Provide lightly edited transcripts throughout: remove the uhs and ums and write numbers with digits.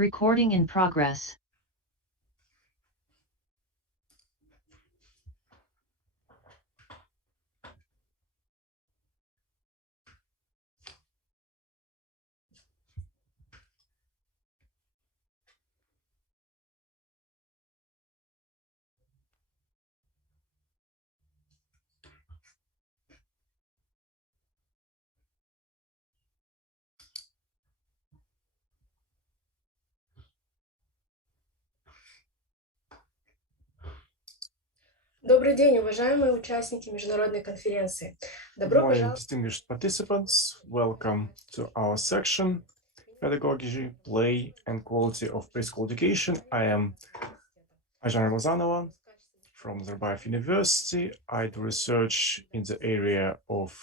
Recording in progress. Добрый день, уважаемые участники международной конференции. Добро пожаловать. Distinguished participants, welcome to our section, Pedagogy, Play and Quality of Preschool Education. I am Ajana Rozanova from Nazarbayev University. I do research in the area of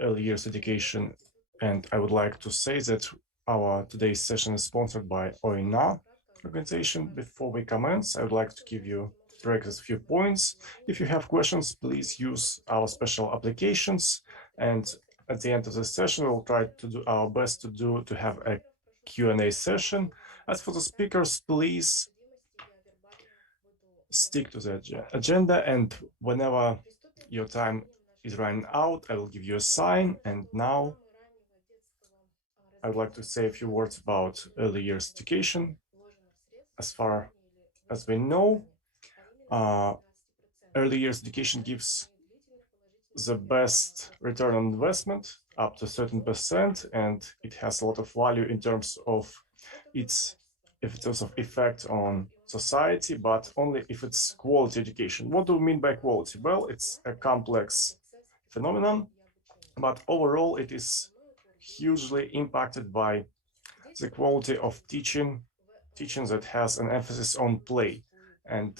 early years education, and I would like to say that our today's session is sponsored by OINA organization. Before we commence, I would like to give you a few points. If you have questions, please use our special applications, and at the end of the session, we'll try to do our best to have a Q&A session. As for the speakers, please stick to the agenda, and whenever your time is running out, I will give you a sign. And now I would like to say a few words about early years education. As far as we know, early years education gives the best return on investment up to 13%, and it has a lot of value in terms of its effect on society, but only if it's quality education. What do we mean by quality? Well, it's a complex phenomenon, but overall it is hugely impacted by the quality of teaching that has an emphasis on play. And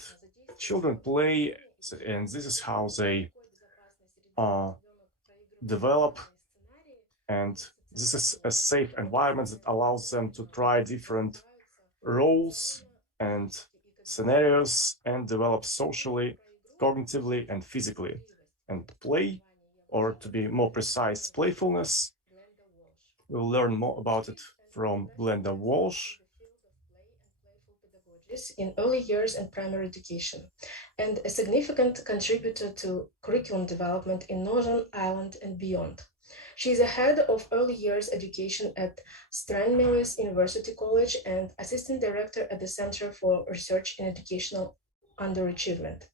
children play, and this is how they develop, and this is a safe environment that allows them to try different roles and scenarios and develop socially, cognitively, and physically. And play, or to be more precise, playfulness, we'll learn more about it from Glenda Walsh. In early years and primary education, and a significant contributor to curriculum development in Northern Ireland and beyond. She is a head of early years education at Stranmillis University College and assistant director at the Center for Research in Educational Underachievement.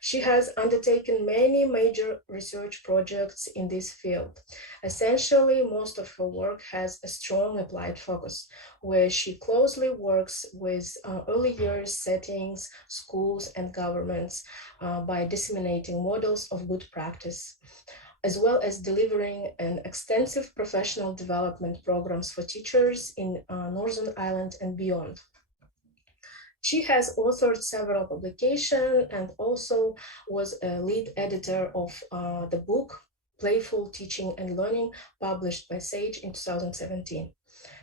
She has undertaken many major research projects in this field. Essentially, most of her work has a strong applied focus, where she closely works with early years settings, schools, and governments by disseminating models of good practice, as well as delivering an extensive professional development programs for teachers in Northern Ireland and beyond. She has authored several publications and also was a lead editor of the book Playful Teaching and Learning, published by Sage in 2017.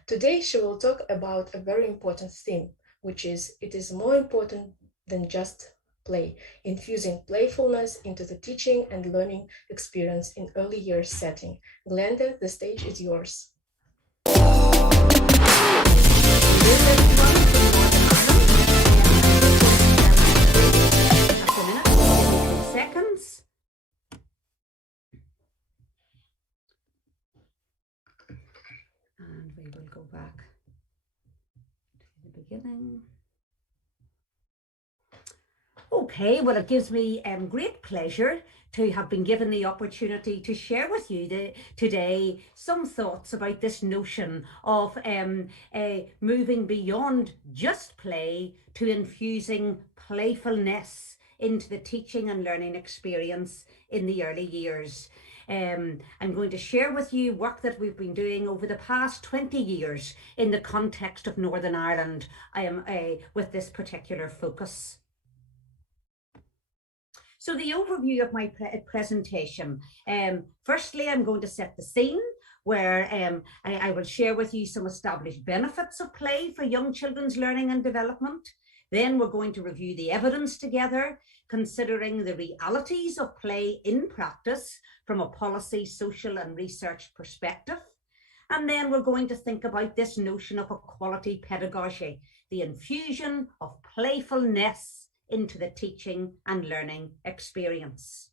Today, she will talk about a very important theme, which is it is more important than just play, infusing playfulness into the teaching and learning experience in early years setting. Glenda, the stage is yours. Seconds. And we will go back to the beginning. Okay, well, it gives me great pleasure to have been given the opportunity to share with you today some thoughts about this notion of moving beyond just play to infusing playfulness into the teaching and learning experience in the early years. I'm going to share with you work that we've been doing over the past 20 years in the context of Northern Ireland with this particular focus. So the overview of my presentation, firstly, I'm going to set the scene where I will share with you some established benefits of play for young children's learning and development. Then we're going to review the evidence together, considering the realities of play in practice from a policy, social and research perspective. And then we're going to think about this notion of equality pedagogy, the infusion of playfulness into the teaching and learning experience.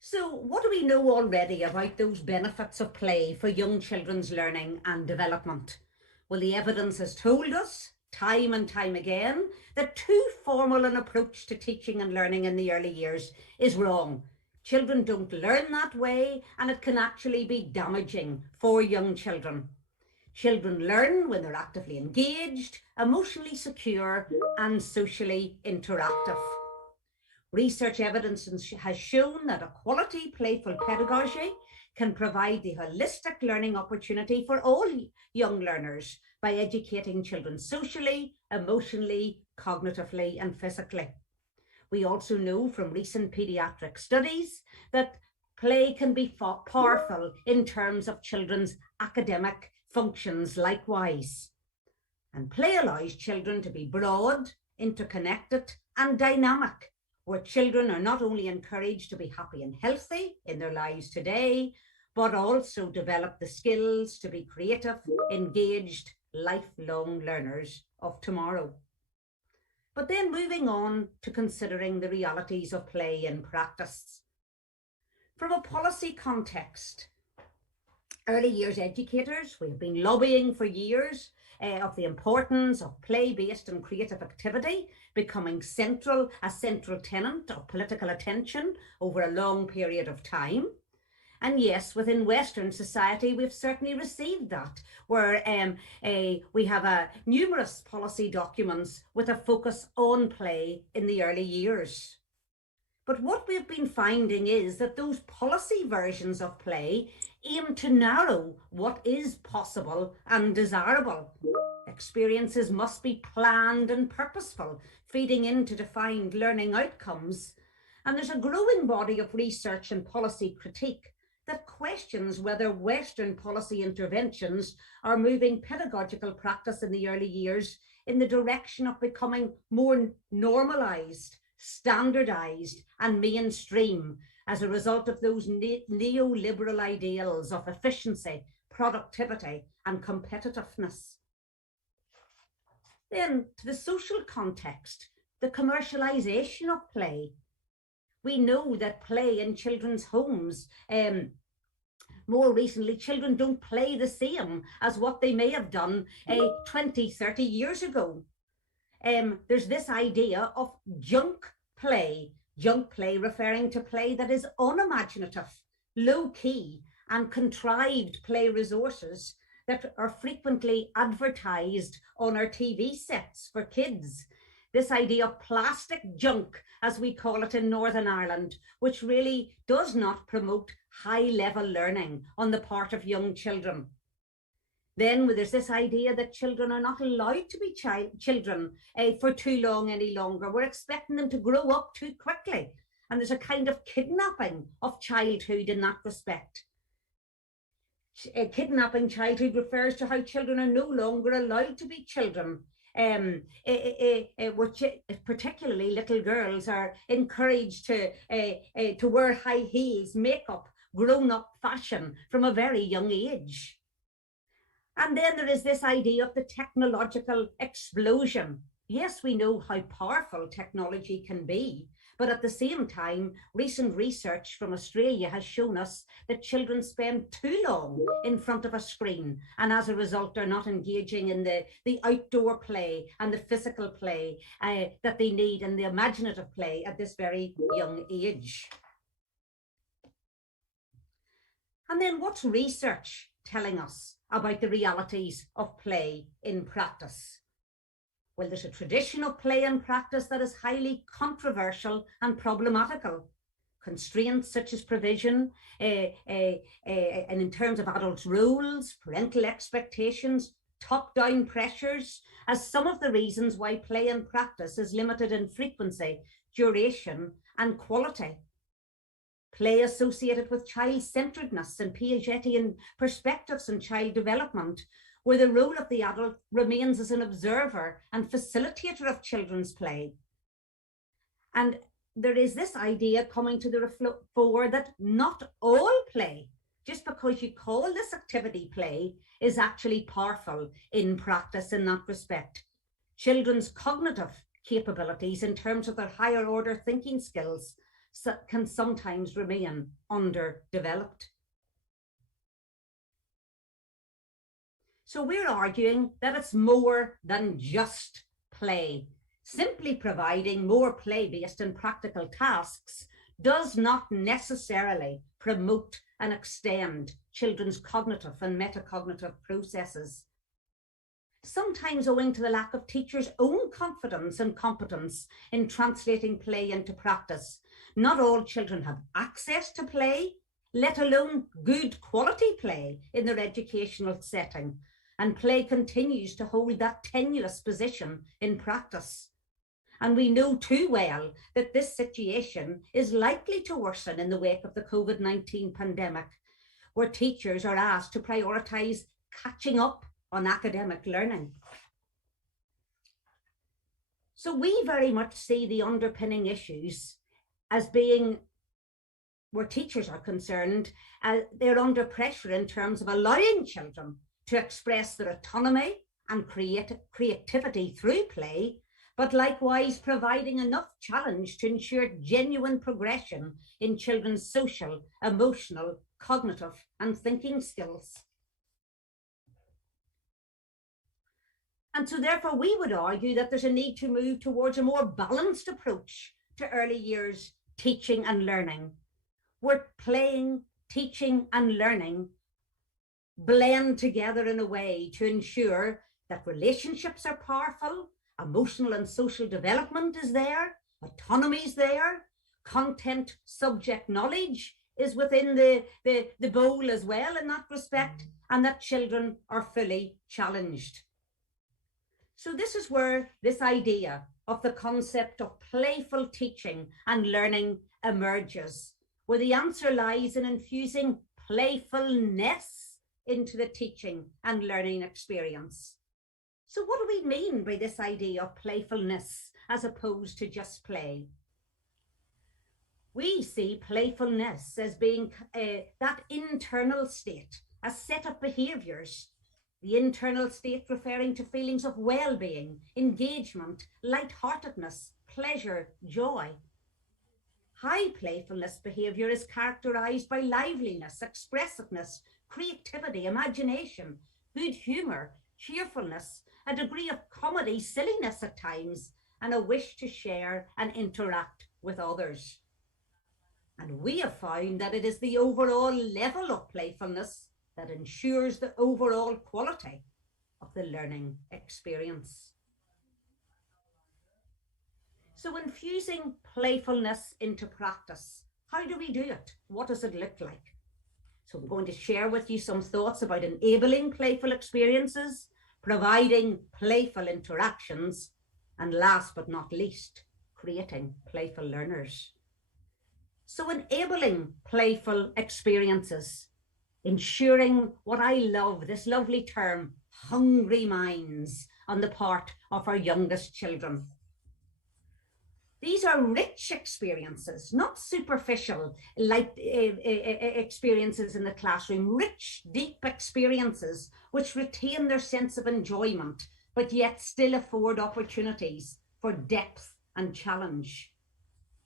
So what do we know already about those benefits of play for young children's learning and development? Well, the evidence has told us time and time again that too formal an approach to teaching and learning in the early years is wrong. Children don't learn that way, and it can actually be damaging for young children. Children learn when they're actively engaged, emotionally secure, and socially interactive. Research evidence has shown that a quality playful pedagogy can provide the holistic learning opportunity for all young learners by educating children socially, emotionally, cognitively, and physically. We also know from recent pediatric studies that play can be powerful in terms of children's academic functions likewise. And play allows children to be broad, interconnected, and dynamic, where children are not only encouraged to be happy and healthy in their lives today, but also develop the skills to be creative, engaged, lifelong learners of tomorrow. But then moving on to considering the realities of play in practice. From a policy context, early years educators, we have been lobbying for years of the importance of play-based and creative activity becoming a central tenet of political attention over a long period of time. And yes, within Western society, we've certainly received that, where we have numerous policy documents with a focus on play in the early years. But what we've been finding is that those policy versions of play aim to narrow what is possible and desirable. Experiences must be planned and purposeful, feeding into defined learning outcomes. And there's a growing body of research and policy critique that questions whether Western policy interventions are moving pedagogical practice in the early years in the direction of becoming more normalized, standardized, and mainstream as a result of those neoliberal ideals of efficiency, productivity, and competitiveness. Then, to the social context, the commercialization of play. We know that play in children's homes, more recently, children don't play the same as what they may have done 20, 30 years ago. There's this idea of junk play referring to play that is unimaginative, low-key, and contrived play resources that are frequently advertised on our TV sets for kids. This idea of plastic junk, as we call it in Northern Ireland, which really does not promote high-level learning on the part of young children. Then there's this idea that children are not allowed to be children for too long any longer. We're expecting them to grow up too quickly. And there's a kind of kidnapping of childhood in that respect. Kidnapping childhood refers to how children are no longer allowed to be children. Which particularly little girls are encouraged to wear high heels, makeup, grown-up fashion from a very young age. And then there is this idea of the technological explosion. Yes, we know how powerful technology can be, but at the same time, recent research from Australia has shown us that children spend too long in front of a screen, and as a result are not engaging in the outdoor play and the physical play that they need, and the imaginative play at this very young age. And then what's research telling us about the realities of play in practice? Well, there's a tradition of play in practice that is highly controversial and problematical. Constraints such as provision, and in terms of adults' roles, parental expectations, top-down pressures, as some of the reasons why play in practice is limited in frequency, duration, and quality. Play associated with child-centeredness and Piagetian perspectives in child development, where the role of the adult remains as an observer and facilitator of children's play. And there is this idea coming to the fore that not all play, just because you call this activity play, is actually powerful in practice in that respect. Children's cognitive capabilities in terms of their higher order thinking skills can sometimes remain underdeveloped. So we're arguing that it's more than just play. Simply providing more play-based and practical tasks does not necessarily promote and extend children's cognitive and metacognitive processes. Sometimes owing to the lack of teachers' own confidence and competence in translating play into practice, not all children have access to play, let alone good quality play in their educational setting, and play continues to hold that tenuous position in practice. And we know too well that this situation is likely to worsen in the wake of the COVID-19 pandemic, where teachers are asked to prioritise catching up on academic learning. So we very much see the underpinning issues as being, where teachers are concerned, they're under pressure in terms of allowing children to express their autonomy and creativity through play, but likewise providing enough challenge to ensure genuine progression in children's social, emotional, cognitive, and thinking skills. And so therefore we would argue that there's a need to move towards a more balanced approach to early years teaching and learning, where playing, teaching, and learning blend together in a way to ensure that relationships are powerful, emotional and social development is there, autonomy is there, content subject knowledge is within the bowl as well in that respect, and that children are fully challenged. So this is where this idea of the concept of playful teaching and learning emerges, where the answer lies in infusing playfulness into the teaching and learning experience. So what do we mean by this idea of playfulness as opposed to just play? We see playfulness as being that internal state, a set of behaviours, the internal state referring to feelings of well-being, engagement, lightheartedness, pleasure, joy. High playfulness behaviour is characterised by liveliness, expressiveness, creativity, imagination, good humour, cheerfulness, a degree of comedy, silliness at times, and a wish to share and interact with others. And we have found that it is the overall level of playfulness that ensures the overall quality of the learning experience. So infusing playfulness into practice, how do we do it? What does it look like? So I'm going to share with you some thoughts about enabling playful experiences, providing playful interactions, and last but not least, creating playful learners. So enabling playful experiences, ensuring what I love, this lovely term, hungry minds on the part of our youngest children. These are rich experiences, not superficial like experiences in the classroom, rich, deep experiences which retain their sense of enjoyment, but yet still afford opportunities for depth and challenge.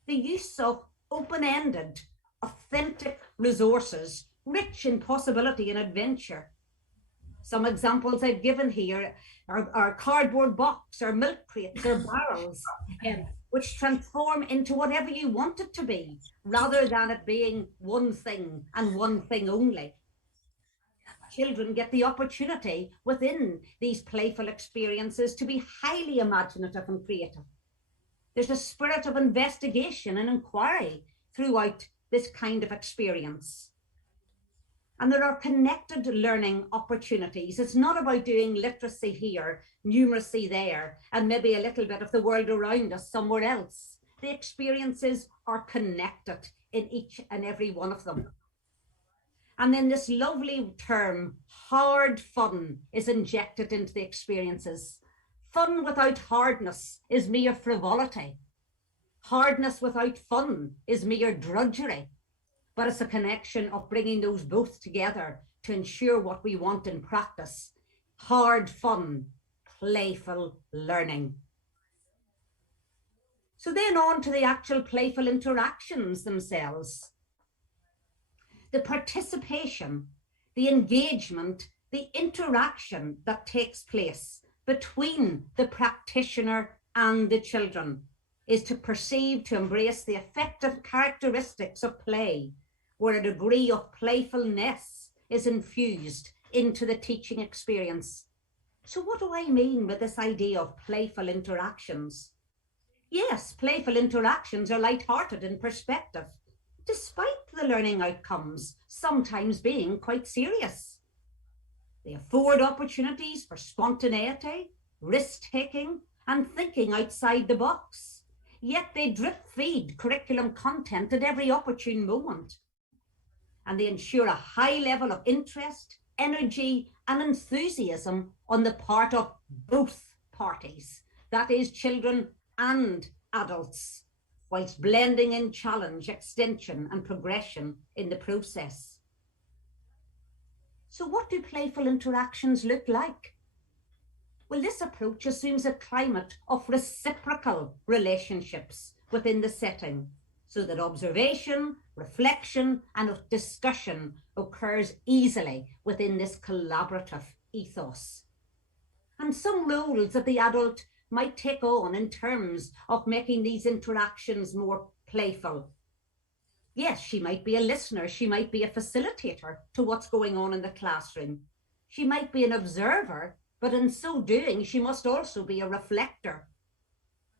The use of open-ended, authentic resources, rich in possibility and adventure. Some examples I've given here are cardboard box, or milk crates, or barrels, which transform into whatever you want it to be, rather than it being one thing and one thing only. Children get the opportunity within these playful experiences to be highly imaginative and creative. There's a spirit of investigation and inquiry throughout this kind of experience. And there are connected learning opportunities. It's not about doing literacy here, numeracy there, and maybe a little bit of the world around us somewhere else. The experiences are connected in each and every one of them. And then this lovely term, hard fun, is injected into the experiences. Fun without hardness is mere frivolity. Hardness without fun is mere drudgery. but it's a connection of bringing those both together to ensure what we want in practice: hard fun, playful learning. So then on to the actual playful interactions themselves. The participation, the engagement, the interaction that takes place between the practitioner and the children is to perceive, to embrace the effective characteristics of play, where a degree of playfulness is infused into the teaching experience. So what do I mean with this idea of playful interactions? Yes, playful interactions are light-hearted in perspective, despite the learning outcomes sometimes being quite serious. They afford opportunities for spontaneity, risk-taking, and thinking outside the box. Yet they drip-feed curriculum content at every opportune moment. And they ensure a high level of interest, energy, and enthusiasm on the part of both parties, that is, children and adults, whilst blending in challenge, extension, and progression in the process. So what do playful interactions look like? Well, this approach assumes a climate of reciprocal relationships within the setting, so that observation, reflection, and discussion occurs easily within this collaborative ethos. And some roles that the adult might take on in terms of making these interactions more playful. Yes, she might be a listener, she might be a facilitator to what's going on in the classroom. She might be an observer, but in so doing, she must also be a reflector.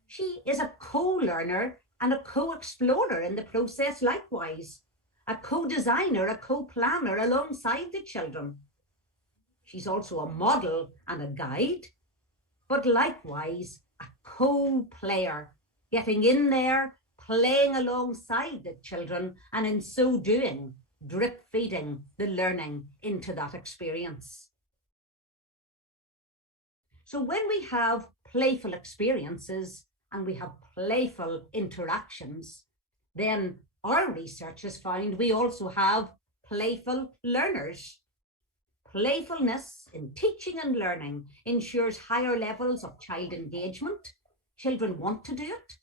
She is a co-learner and a co-explorer in the process likewise, a co-designer, a co-planner alongside the children. She's also a model and a guide, but likewise a co-player, getting in there, playing alongside the children, and in so doing, drip feeding the learning into that experience. So when we have playful experiences and we have playful interactions, then our research has found we also have playful learners. Playfulness in teaching and learning ensures higher levels of child engagement. Children want to do it.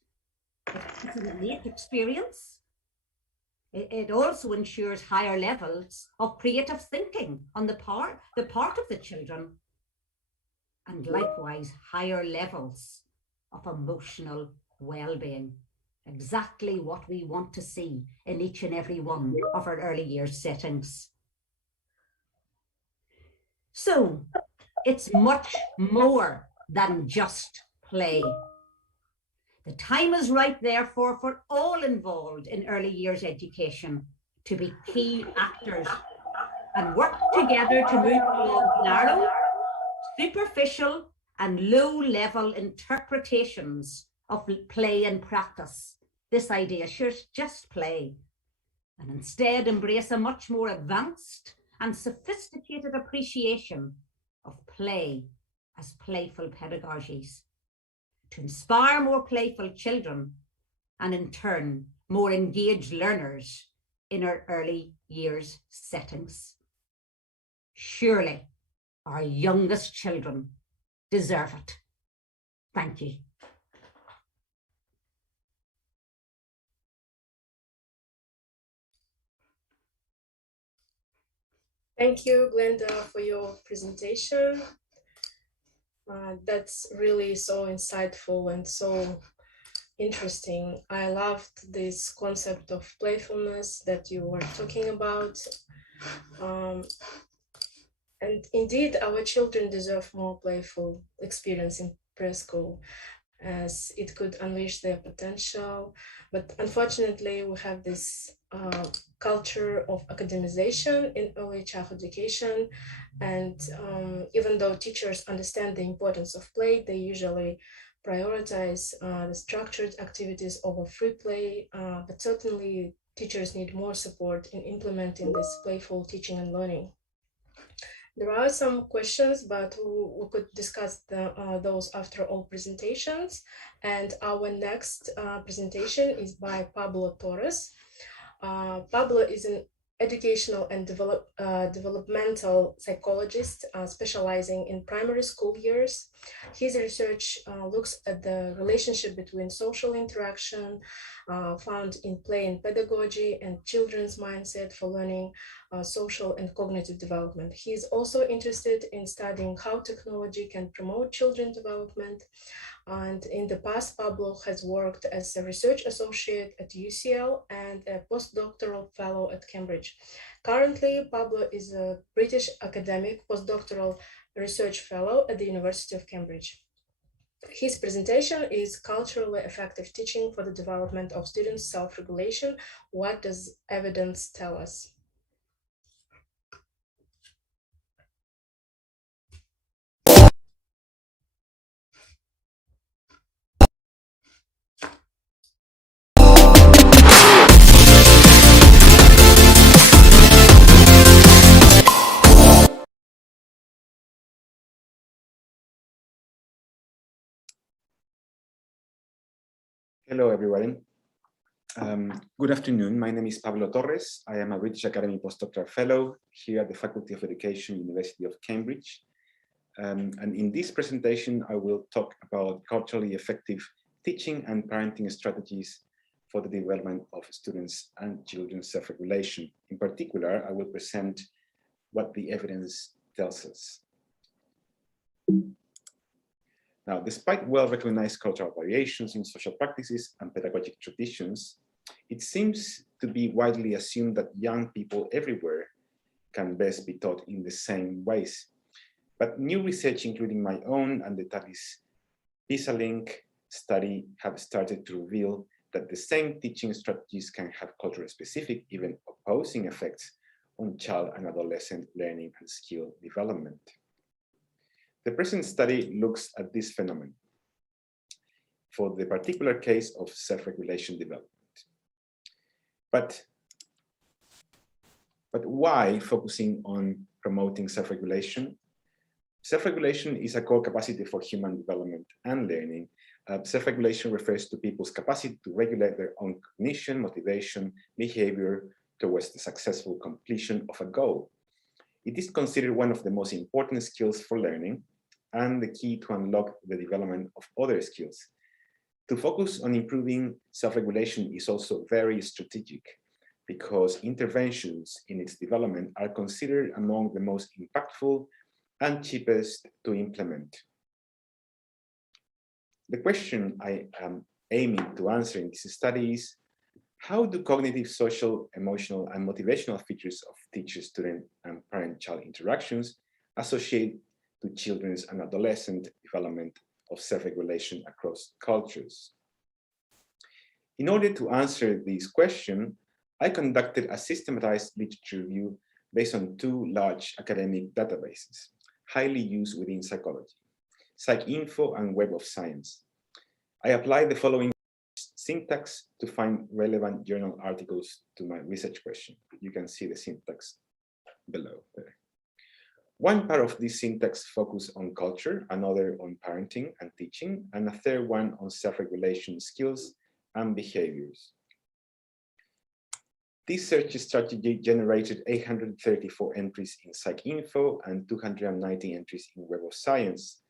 It's an innate experience. It also ensures higher levels of creative thinking on the part of the children, and likewise higher levels of emotional well-being. Exactly what we want to see in each and every one of our early years settings. So it's much more than just play. The time is right, therefore, for all involved in early years education to be key actors and work together to move beyond narrow, superficial, and low-level interpretations of play and practice. This idea, sure, just play, and instead embrace a much more advanced and sophisticated appreciation of play as playful pedagogies, to inspire more playful children and in turn more engaged learners in our early years settings. Surely our youngest children deserve it. Thank you. Thank you, Glenda, for your presentation. That's really so insightful and so interesting. I loved this concept of playfulness that you were talking about. And indeed, our children deserve more playful experience in preschool, as it could unleash their potential. But unfortunately, we have this culture of academization in early childhood education. And even though teachers understand the importance of play, they usually prioritize the structured activities over free play. But certainly, teachers need more support in implementing this playful teaching and learning. There are some questions, but we could discuss those after all presentations. And our next presentation is by Pablo Torres. Pablo is an educational and developmental psychologist specializing in primary school years. His research looks at the relationship between social interaction found in play and pedagogy and children's mindset for learning, social and cognitive development. He is also interested in studying how technology can promote children's development. And in the past, Pablo has worked as a research associate at UCL and a postdoctoral fellow at Cambridge. Currently, Pablo is a British academic postdoctoral research fellow at the University of Cambridge. His presentation is Culturally Effective Teaching for the Development of Students' Self-Regulation. What does evidence tell us? Hello, everyone. Good afternoon. My name is Pablo Torres. I am a British Academy postdoctoral fellow here at the Faculty of Education, University of Cambridge. And in this presentation, I will talk about culturally effective teaching and parenting strategies for the development of students and children's self-regulation. In particular, I will present what the evidence tells us. Now, despite well-recognized cultural variations in social practices and pedagogic traditions, it seems to be widely assumed that young people everywhere can best be taught in the same ways. But new research, including my own and the Talis PISA-Link study, have started to reveal that the same teaching strategies can have cultural-specific, even opposing effects on child and adolescent learning and skill development. The present study looks at this phenomenon for the particular case of self-regulation development. But why focusing on promoting self-regulation? Self-regulation is a core capacity for human development and learning. Self-regulation refers to people's capacity to regulate their own cognition, motivation, behavior towards the successful completion of a goal. It is considered one of the most important skills for learning and the key to unlock the development of other skills. To focus on improving self-regulation is also very strategic because interventions in its development are considered among the most impactful and cheapest to implement. The question I am aiming to answer in this study is, how do cognitive, social, emotional, and motivational features of teacher, student, and parent-child interactions associate to children's and adolescent development of self-regulation across cultures? In order to answer this question, I conducted a systematized literature review based on two large academic databases, highly used within psychology, PsycInfo and Web of Science. I applied the following syntax to find relevant journal articles to my research question. You can see the syntax below there. One part of this syntax focused on culture, another on parenting and teaching, and a third one on self-regulation skills and behaviors. This search strategy generated 834 entries in PsycInfo and 290 entries in Web of Science.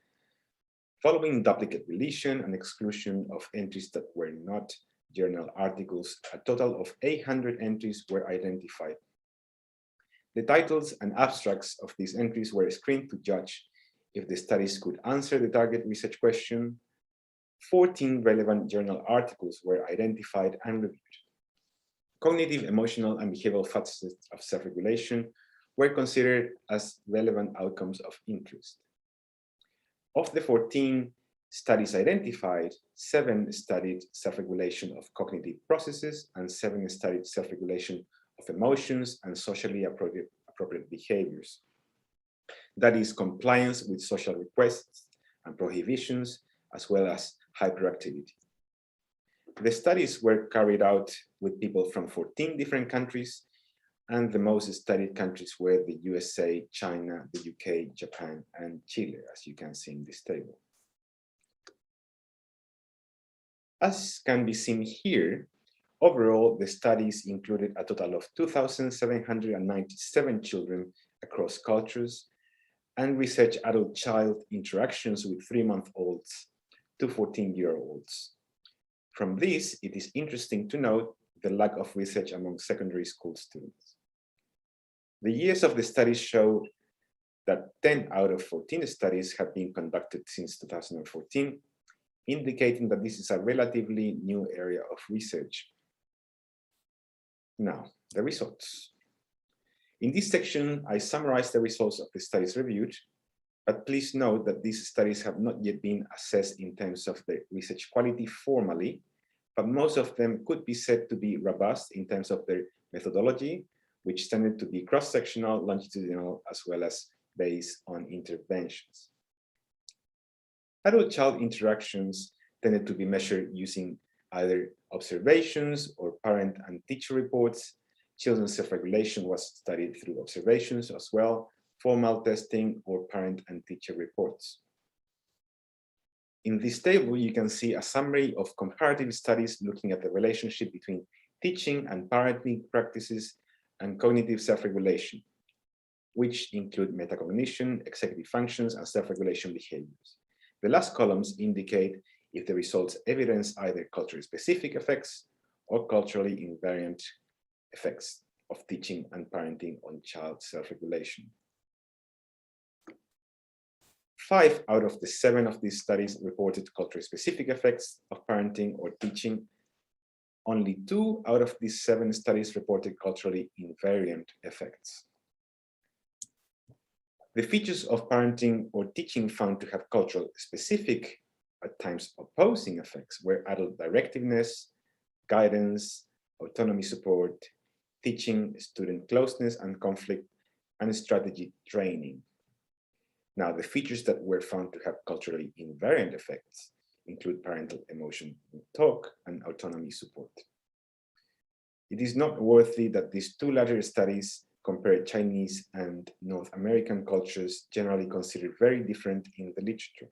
Following duplicate deletion and exclusion of entries that were not journal articles, a total of 800 entries were identified. The titles and abstracts of these entries were screened to judge if the studies could answer the target research question. 14 relevant journal articles were identified and reviewed. Cognitive, emotional, and behavioral facets of self-regulation were considered as relevant outcomes of interest. Of the 14 studies identified, 7 studied self-regulation of cognitive processes and 7 studied self-regulation of emotions and socially appropriate behaviors. That is, compliance with social requests and prohibitions, as well as hyperactivity. The studies were carried out with people from 14 different countries, and the most studied countries were the USA, China, the UK, Japan, and Chile, as you can see in this table. As can be seen here, Overall, the studies included a total of 2,797 children across cultures and research adult-child interactions with 3-month-olds to 14-year-olds. From this, it is interesting to note the lack of research among secondary school students. The years of the studies show that 10 out of 14 studies have been conducted since 2014, indicating that this is a relatively new area of research. Now, the results. In this section, I summarize the results of the studies reviewed, but please note that these studies have not yet been assessed in terms of the research quality formally, but most of them could be said to be robust in terms of their methodology, which tended to be cross-sectional, longitudinal, as well as based on interventions. Adult-child interactions tended to be measured using either observations or parent and teacher reports. Children's self-regulation was studied through observations as well, formal testing, or parent and teacher reports. In this table, you can see a summary of comparative studies looking at the relationship between teaching and parenting practices and cognitive self-regulation, which include metacognition, executive functions, and self-regulation behaviors. The last columns indicate if the results evidence either culturally specific effects or culturally invariant effects of teaching and parenting on child self-regulation. 5 out of the 7 of these studies reported culturally specific effects of parenting or teaching. Only 2 out of these 7 studies reported culturally invariant effects. The features of parenting or teaching found to have cultural specific, at times opposing effects were adult directiveness, guidance, autonomy support, teaching, student closeness and conflict, and strategy training. Now, the features that were found to have culturally invariant effects include parental emotion talk and autonomy support. It is noteworthy that these 2 latter studies compare Chinese and North American cultures generally considered very different in the literature.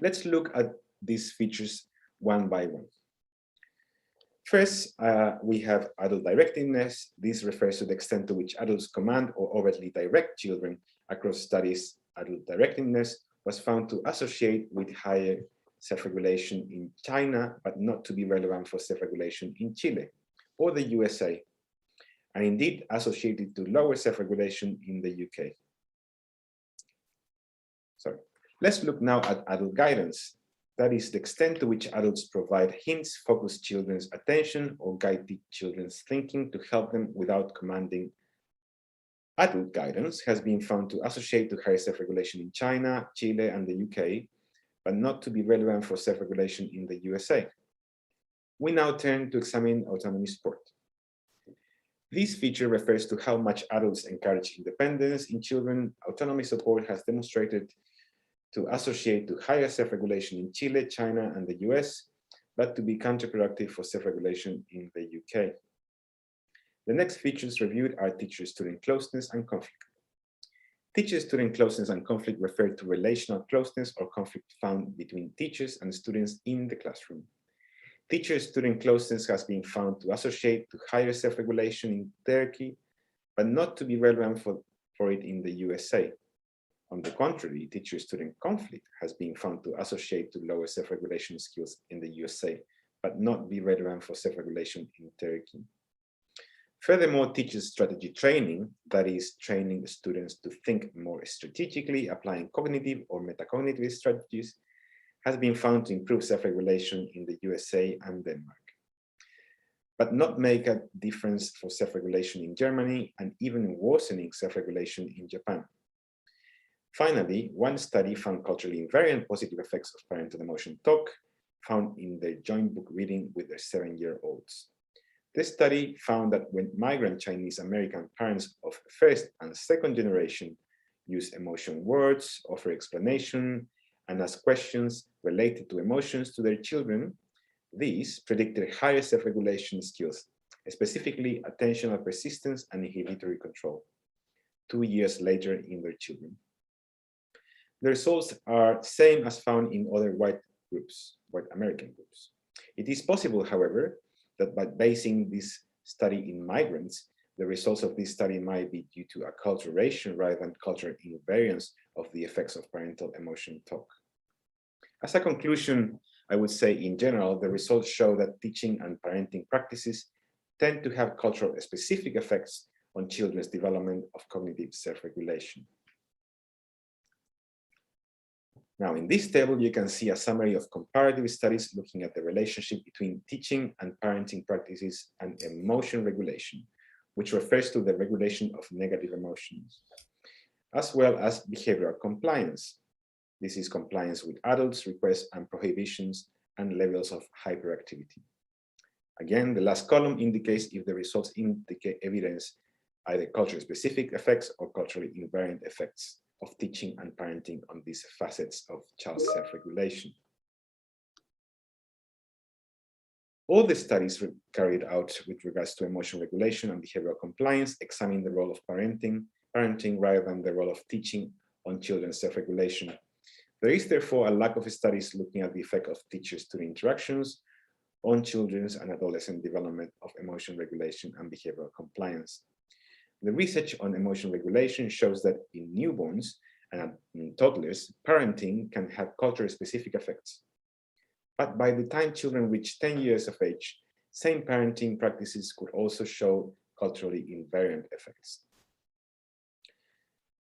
Let's look at these features one by one. First, we have adult directiveness. This refers to the extent to which adults command or overtly direct children. Across studies, adult directiveness was found to associate with higher self-regulation in China, but not to be relevant for self-regulation in Chile or the USA, and indeed associated to lower self-regulation in the UK. So let's look now at adult guidance. That is the extent to which adults provide hints, focus children's attention, or guide children's thinking to help them without commanding. Adult guidance has been found to associate to higher self-regulation in China, Chile, and the UK, but not to be relevant for self-regulation in the USA. We now turn to examine autonomy support. This feature refers to how much adults encourage independence in children. Autonomy support has demonstrated to associate to higher self-regulation in Chile, China, and the US, but to be counterproductive for self-regulation in the UK. The next features reviewed are teacher-student closeness and conflict. Teacher-student closeness and conflict refer to relational closeness or conflict found between teachers and students in the classroom. Teacher-student closeness has been found to associate to higher self-regulation in Turkey, but not to be relevant for it in the USA. On the contrary, teacher-student conflict has been found to associate to lower self-regulation skills in the USA, but not be relevant for self-regulation in Turkey. Furthermore, teacher strategy training, that is, training students to think more strategically, applying cognitive or metacognitive strategies, has been found to improve self-regulation in the USA and Denmark, but not make a difference for self-regulation in Germany and even worsening self-regulation in Japan. Finally, one study found culturally invariant positive effects of parental emotion talk found in their joint book reading with their 7-year-olds. This study found that when migrant Chinese American parents of first and second generation use emotion words, offer explanation, and ask questions related to emotions to their children, these predicted higher self-regulation skills, specifically attentional persistence and inhibitory control, 2 years later in their children. The results are same as found in other white American groups. It is possible, however, that by basing this study in migrants, the results of this study might be due to acculturation rather than cultural invariance of the effects of parental emotion talk. As a conclusion, I would say in general, the results show that teaching and parenting practices tend to have cultural specific effects on children's development of cognitive self-regulation. Now, in this table, you can see a summary of comparative studies looking at the relationship between teaching and parenting practices and emotion regulation, which refers to the regulation of negative emotions, as well as behavioral compliance. This is compliance with adults' requests and prohibitions and levels of hyperactivity. Again, the last column indicates if the results indicate evidence either culture-specific effects or culturally invariant effects of teaching and parenting on these facets of child self-regulation. All the studies carried out with regards to emotion regulation and behavioral compliance examine the role of parenting rather than the role of teaching on children's self-regulation. There is therefore a lack of studies looking at the effect of teacher-student interactions on children's and adolescent development of emotion regulation and behavioral compliance. The research on emotion regulation shows that in newborns and in toddlers, parenting can have culture-specific effects. But by the time children reach 10 years of age, same parenting practices could also show culturally invariant effects.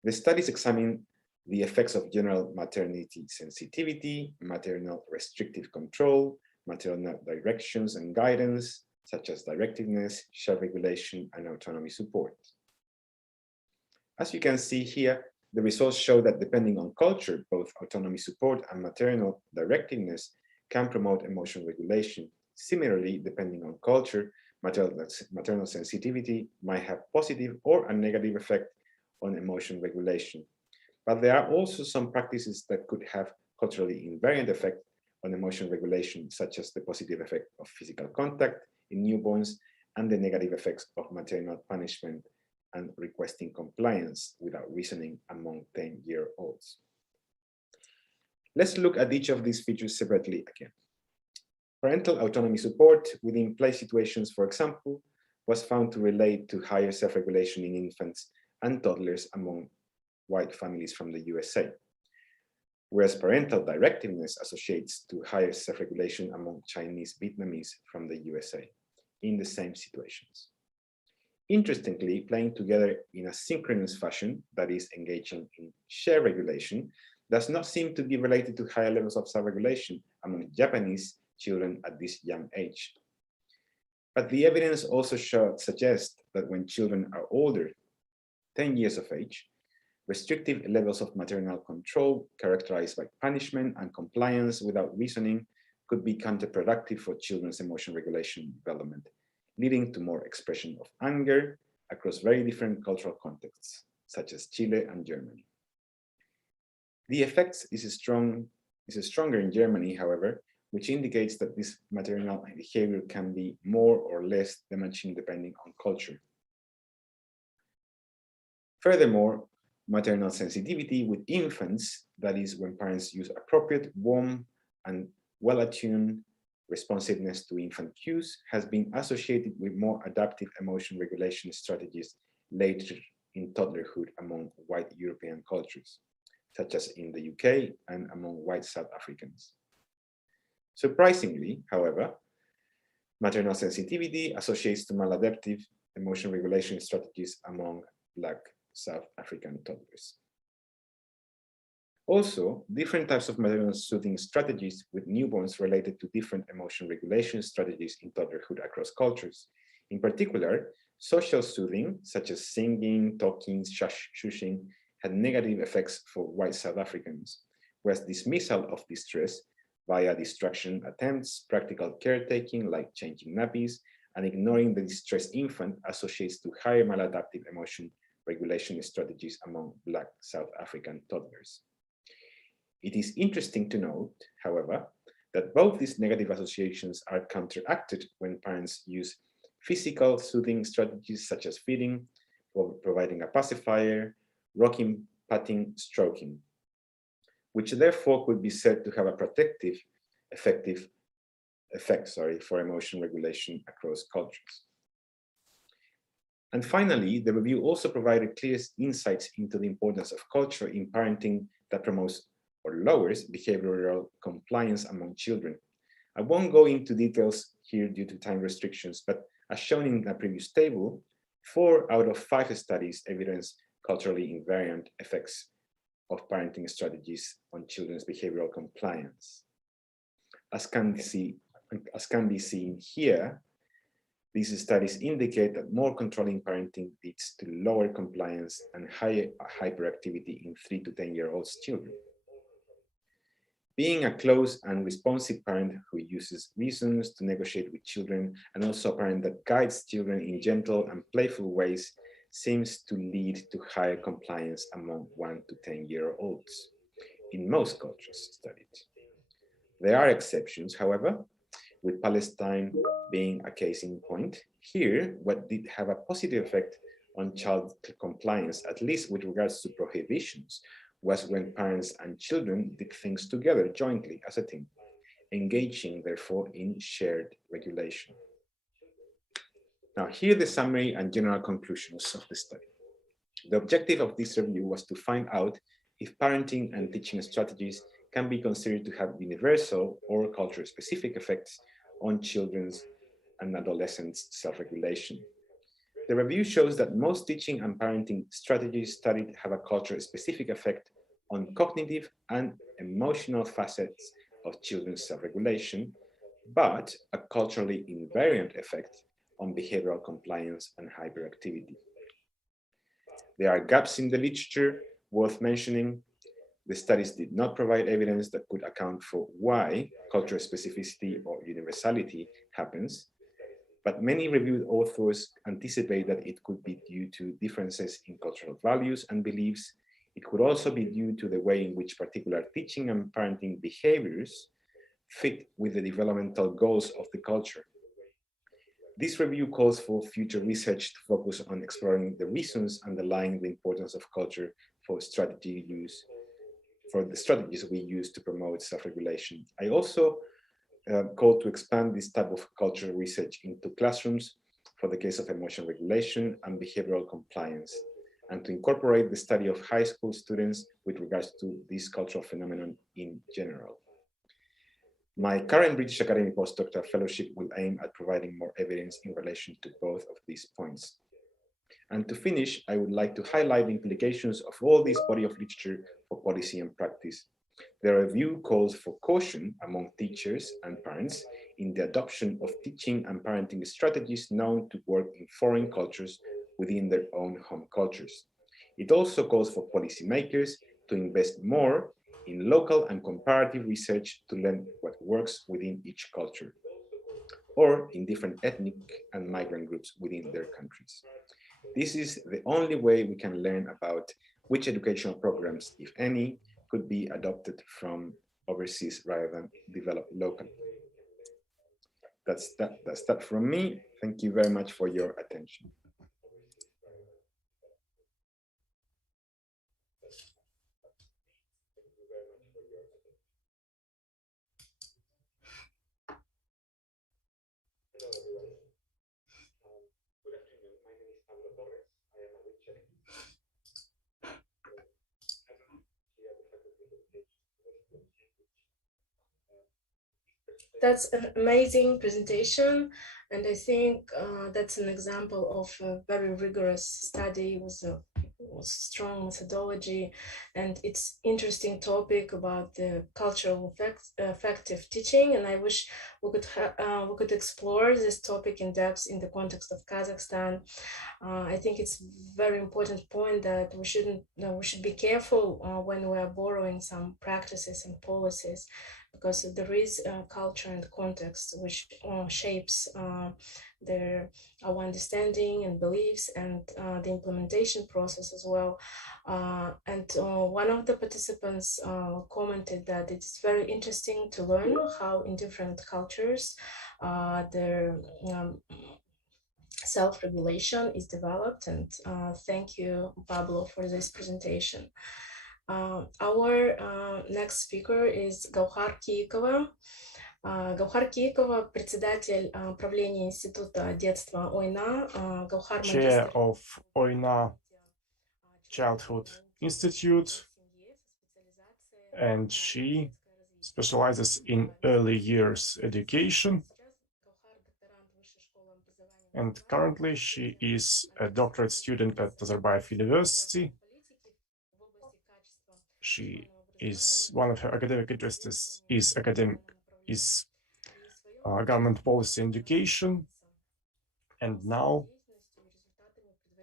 The studies examine the effects of general maternity sensitivity, maternal restrictive control, maternal directions and guidance, such as directiveness, self-regulation, and autonomy support. As you can see here, the results show that depending on culture, both autonomy support and maternal directiveness can promote emotion regulation. Similarly, depending on culture, maternal sensitivity might have positive or a negative effect on emotion regulation. But there are also some practices that could have culturally invariant effect on emotion regulation, such as the positive effect of physical contact in newborns and the negative effects of maternal punishment and requesting compliance without reasoning among 10-year-olds. Let's look at each of these features separately again. Parental autonomy support within play situations, for example, was found to relate to higher self-regulation in infants and toddlers among white families from the USA, whereas parental directiveness associates to higher self-regulation among Chinese Vietnamese from the USA in the same situations. Interestingly, playing together in a synchronous fashion, that is, engaging in shared regulation, does not seem to be related to higher levels of self-regulation among Japanese children at this young age. But the evidence also suggests that when children are older, 10 years of age, restrictive levels of maternal control characterized by punishment and compliance without reasoning could be counterproductive for children's emotion regulation development, leading to more expression of anger across very different cultural contexts, such as Chile and Germany. The effects is stronger in Germany, however, which indicates that this maternal behavior can be more or less damaging depending on culture. Furthermore, maternal sensitivity with infants, that is, when parents use appropriate, warm, and well-attuned responsiveness to infant cues, has been associated with more adaptive emotion regulation strategies later in toddlerhood among white European cultures, such as in the UK and among white South Africans. Surprisingly, however, maternal sensitivity associates to maladaptive emotion regulation strategies among Black South African toddlers. Also, different types of maternal soothing strategies with newborns related to different emotion regulation strategies in toddlerhood across cultures. In particular, social soothing, such as singing, talking, shushing, had negative effects for white South Africans, whereas dismissal of distress via distraction attempts, practical caretaking like changing nappies, and ignoring the distressed infant associates to higher maladaptive emotion regulation strategies among Black South African toddlers. It is interesting to note, however, that both these negative associations are counteracted when parents use physical soothing strategies such as feeding, or providing a pacifier, rocking, patting, stroking, which therefore could be said to have a protective, effective effects for emotion regulation across cultures. And finally, the review also provided clear insights into the importance of culture in parenting that promotes or lowers behavioral compliance among children. I won't go into details here due to time restrictions, but as shown in a previous table, 4 out of 5 studies evidence culturally invariant effects of parenting strategies on children's behavioral compliance. As can be seen here, these studies indicate that more controlling parenting leads to lower compliance and higher hyperactivity in 3 to 10-year-old children. Being a close and responsive parent who uses reasons to negotiate with children, and also a parent that guides children in gentle and playful ways, seems to lead to higher compliance among 1 to 10-year-olds in most cultures studied. There are exceptions, however, with Palestine being a case in point. Here, what did have a positive effect on child compliance, at least with regards to prohibitions, was when parents and children did things together jointly as a team, engaging therefore in shared regulation. Now, here are the summary and general conclusions of the study. The objective of this review was to find out if parenting and teaching strategies can be considered to have universal or culture-specific effects on children's and adolescents' self-regulation. The review shows that most teaching and parenting strategies studied have a culture-specific effect on cognitive and emotional facets of children's self-regulation, but a culturally invariant effect on behavioral compliance and hyperactivity. There are gaps in the literature worth mentioning. The studies did not provide evidence that could account for why cultural specificity or universality happens, but many reviewed authors anticipate that it could be due to differences in cultural values and beliefs. It could also be due to the way in which particular teaching and parenting behaviors fit with the developmental goals of the culture. This review calls for future research to focus on exploring the reasons underlying the importance of culture for the strategies we use to promote self-regulation. I also call to expand this type of cultural research into classrooms for the case of emotion regulation and behavioral compliance, and to incorporate the study of high school students with regards to this cultural phenomenon in general. My current British Academy postdoctoral fellowship will aim at providing more evidence in relation to both of these points. And to finish, I would like to highlight the implications of all this body of literature for policy and practice. The review calls for caution among teachers and parents in the adoption of teaching and parenting strategies known to work in foreign cultures within their own home cultures. It also calls for policymakers to invest more in local and comparative research to learn what works within each culture, or in different ethnic and migrant groups within their countries. This is the only way we can learn about which educational programs, if any, could be adopted from overseas rather than developed locally. That's that from me. Thank you very much for your attention. That's an amazing presentation, and I think that's an example of a very rigorous study with a strong methodology, and it's interesting topic about the cultural effective teaching. And I wish we could explore this topic in depth in the context of Kazakhstan. I think it's very important point that we should be careful when we are borrowing some practices and policies, because there is culture and context which shapes our understanding and beliefs and the implementation process as well. And one of the participants commented that it's very interesting to learn how in different cultures their self-regulation is developed. And thank you, Pablo, for this presentation. Our next speaker is Gauhar Kiyikova. Гаухар Кейкова, председатель правления Института детства ОЙНА, Гаухар chair магистр. of OINA Childhood Institute, and she specializes in early years education. And currently she is a doctorate student at Nazarbayev University. She is one of her academic interests is government policy and education. And now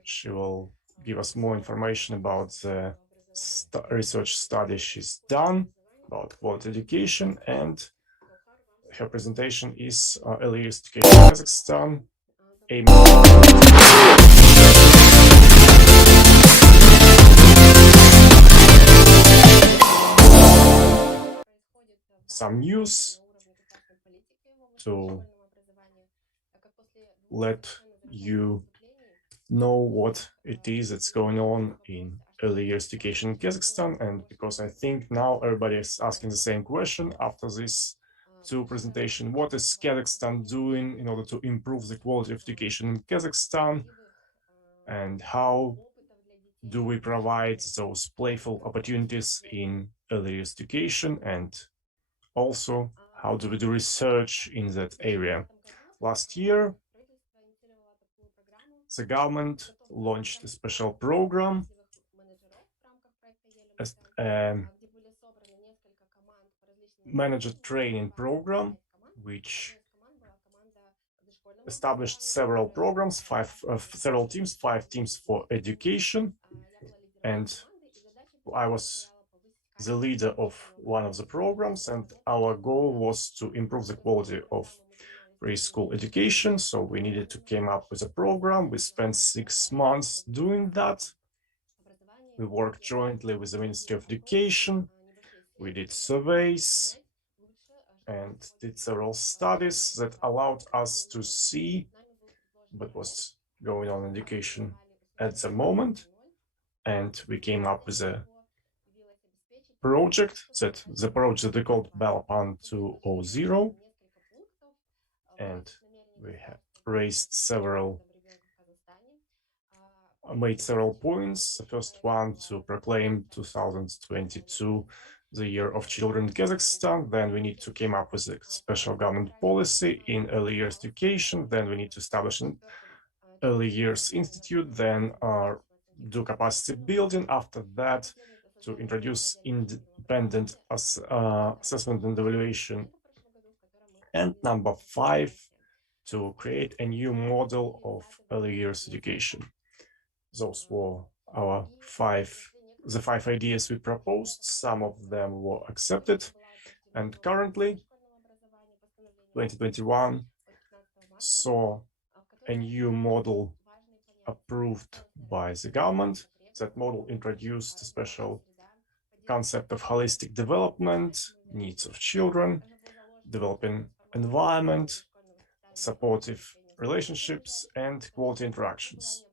she will give us more information about the research study she's done about quality education, and her presentation is early years education in Kazakhstan, aiming some news to let you know what it is that's going on in early years education in Kazakhstan. And because I think now everybody is asking the same question after this two presentation, what is Kazakhstan doing in order to improve the quality of education in Kazakhstan, and how do we provide those playful opportunities in early years education, and also how do we do research in that area. Last year, the government launched a special program, a manager training program, which established several programs, several teams, 5 teams for education. And I was the leader of one of the programs, and our goal was to improve the quality of preschool education. So we needed to come up with a program. We spent 6 months doing that. We worked jointly with the Ministry of Education. We did surveys and did several studies that allowed us to see what was going on in education at the moment. And we came up with a project that we called Balapan 2.0, and we have made several points. The first one, to proclaim 2022 the year of children in Kazakhstan. Then we need to come up with a special government policy in early years education. Then we need to establish an early years institute, then do capacity building. After that, to introduce independent assessment and evaluation. And number 5, to create a new model of early years education. Those were the 5 ideas we proposed. Some of them were accepted. And currently, 2021 saw a new model approved by the government. That model introduced a special concept of holistic development, needs of children, developing environment, supportive relationships, and quality interactions.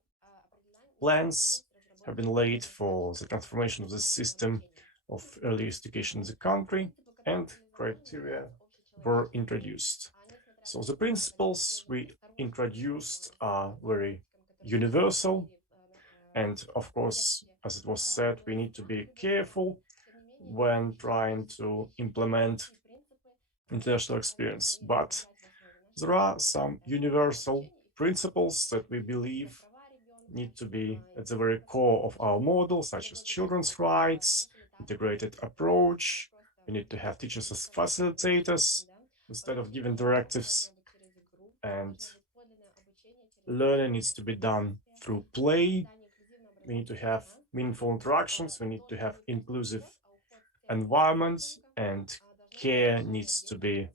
Plans have been laid for the transformation of the system of early education in the country, and criteria were introduced. So the principles we introduced are very universal. And of course, as it was said, we need to be careful when trying to implement international experience. But there are some universal principles that we believe need to be at the very core of our model, such as children's rights, integrated approach. We need to have teachers as facilitators instead of giving directives, and learning needs to be done through play. We need to have meaningful interactions. We need to have inclusive environments, and care needs to be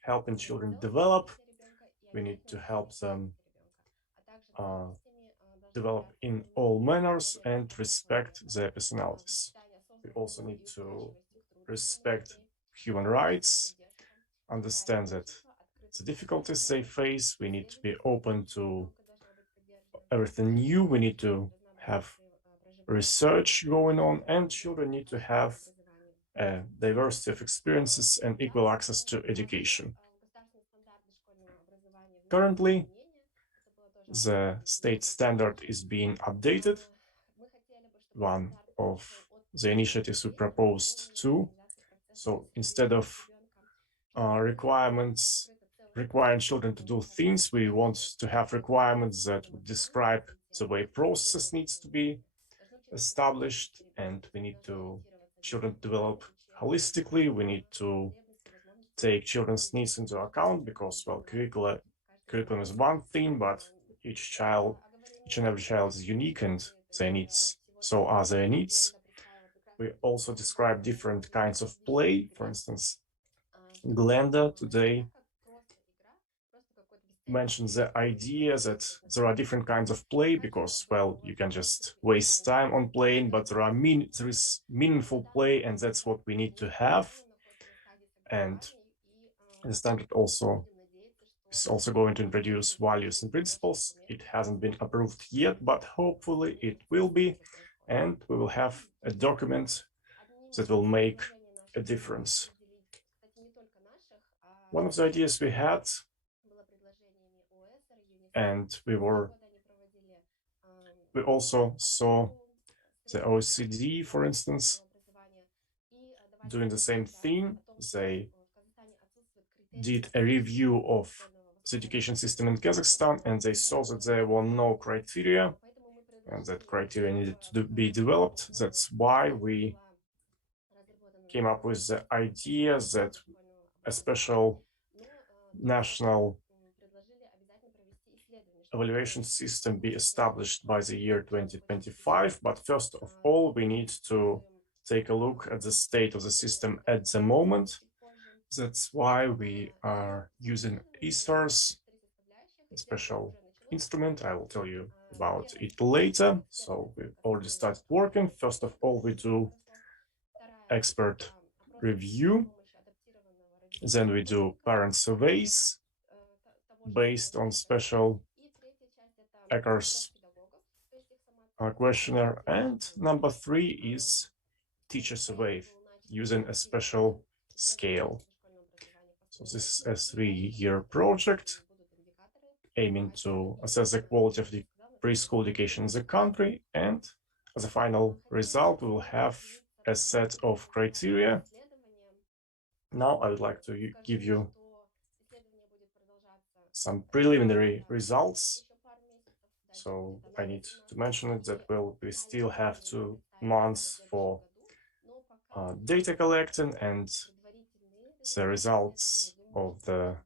helping children develop. We need to help them develop in all manners and respect their personalities. We also need to respect human rights, understand that the difficulties they face, we need to be open to everything new. We need to have research going on, and children need to have a diversity of experiences and equal access to education. Currently, the state standard is being updated. One of the initiatives we proposed too. So instead of requirements requiring children to do things, we want to have requirements that would describe the way processes needs to be established, and we need to children develop holistically. We need to take children's needs into account because, well, curriculum is one thing, but each and every child is unique, and their needs, so are their needs. We also describe different kinds of play. For instance, Glenda today mentioned the idea that there are different kinds of play because, well, you can just waste time on playing, but there is meaningful play, and that's what we need to have. And the standard is also going to introduce values and principles. It hasn't been approved yet, but hopefully it will be, and we will have a document that will make a difference. One of the ideas we had, and we also saw the OECD, for instance, doing the same thing. They did a review of the education system in Kazakhstan, and they saw that there were no criteria, and that criteria needed to be developed. That's why we came up with the idea that a special national evaluation system be established by the year 2025. But first of all, we need to take a look at the state of the system at the moment. That's why we are using ESARS, a special instrument. I will tell you about it later. So we've already started working. First of all, we do expert review. Then we do parent surveys based on special Eckers questionnaire. And number 3 is teacher survey using a special scale. So this is a 3-year project aiming to assess the quality of the preschool education in the country. And as a final result, we will have a set of criteria. Now I would like to give you some preliminary results. So I need to mention it that we still have 2 months for data collecting, and the results of the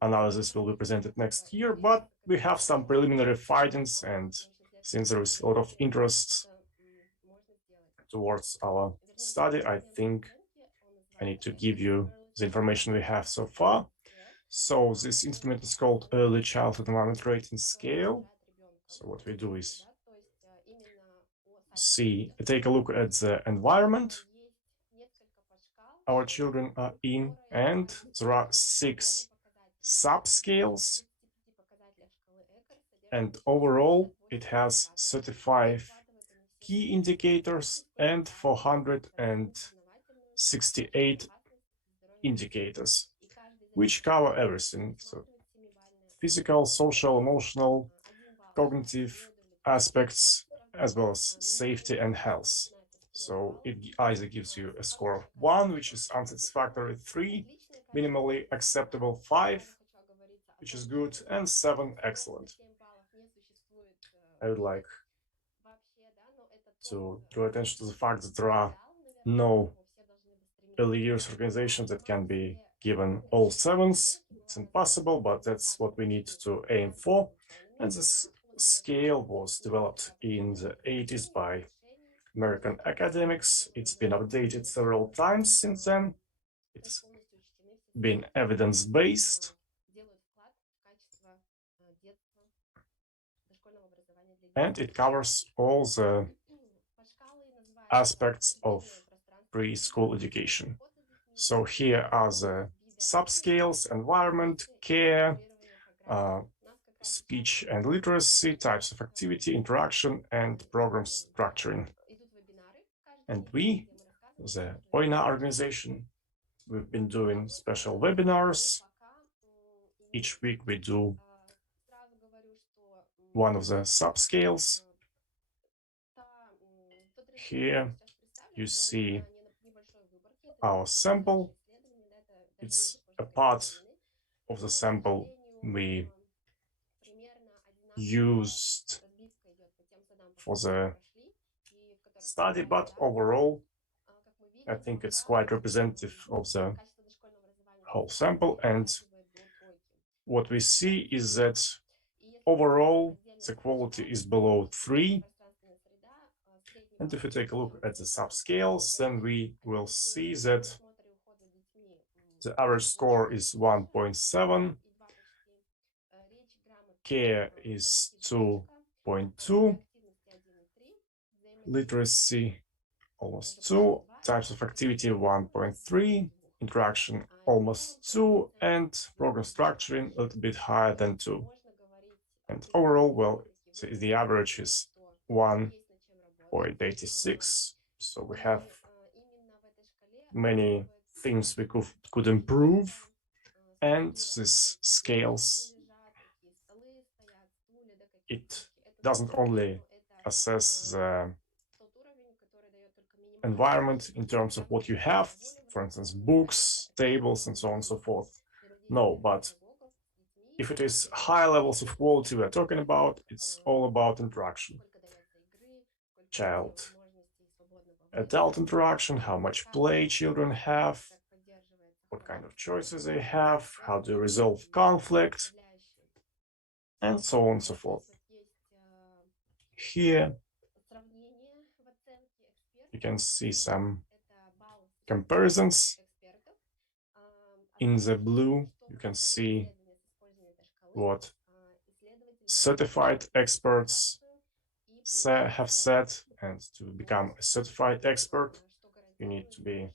analysis will be presented next year. But we have some preliminary findings, and since there is a lot of interest towards our study, I think I need to give you the information we have so far. So this instrument is called Early Childhood Environment Rating Scale. So what we do is take a look at the environment our children are in, and there are 6 subscales, and overall it has 35 key indicators and 468 indicators, which cover everything. So physical, social, emotional, cognitive aspects, as well as safety and health. So it either gives you a score of 1, which is unsatisfactory, 3, minimally acceptable, 5, which is good, and 7, excellent. I would like to draw attention to the fact that there are no early years organizations that can be given all 7s. It's impossible, but that's what we need to aim for. And this scale was developed in the 80s by American academics. It's been updated several times since then. It's been evidence-based. And it covers all the aspects of preschool education. So here are the subscales: environment, care, speech and literacy, types of activity, interaction, and program structuring. And we the OINA organization. We've been doing special webinars. Each week we do one of the subscales. Here you see our sample. It's a part of the sample we used for the study, but overall, I think it's quite representative of the whole sample. And what we see is that overall, the quality is below 3. And if we take a look at the subscales, then we will see that the average score is 1.7, care is 2.2, literacy almost 2, types of activity 1.3, interaction almost 2, and program structuring a little bit higher than 2. And overall, well, the average is 1.86. So we have many things we could improve, and this scales, it doesn't only assess the environment in terms of what you have, for instance, books, tables, and so on and so forth. No, but if it is high levels of quality we're talking about, it's all about interaction. Child-adult interaction, how much play children have, what kind of choices they have, how to resolve conflict, and so on and so forth. Here, you can see some comparisons. In the blue, you can see what certified experts have said, and to become a certified expert, you need to be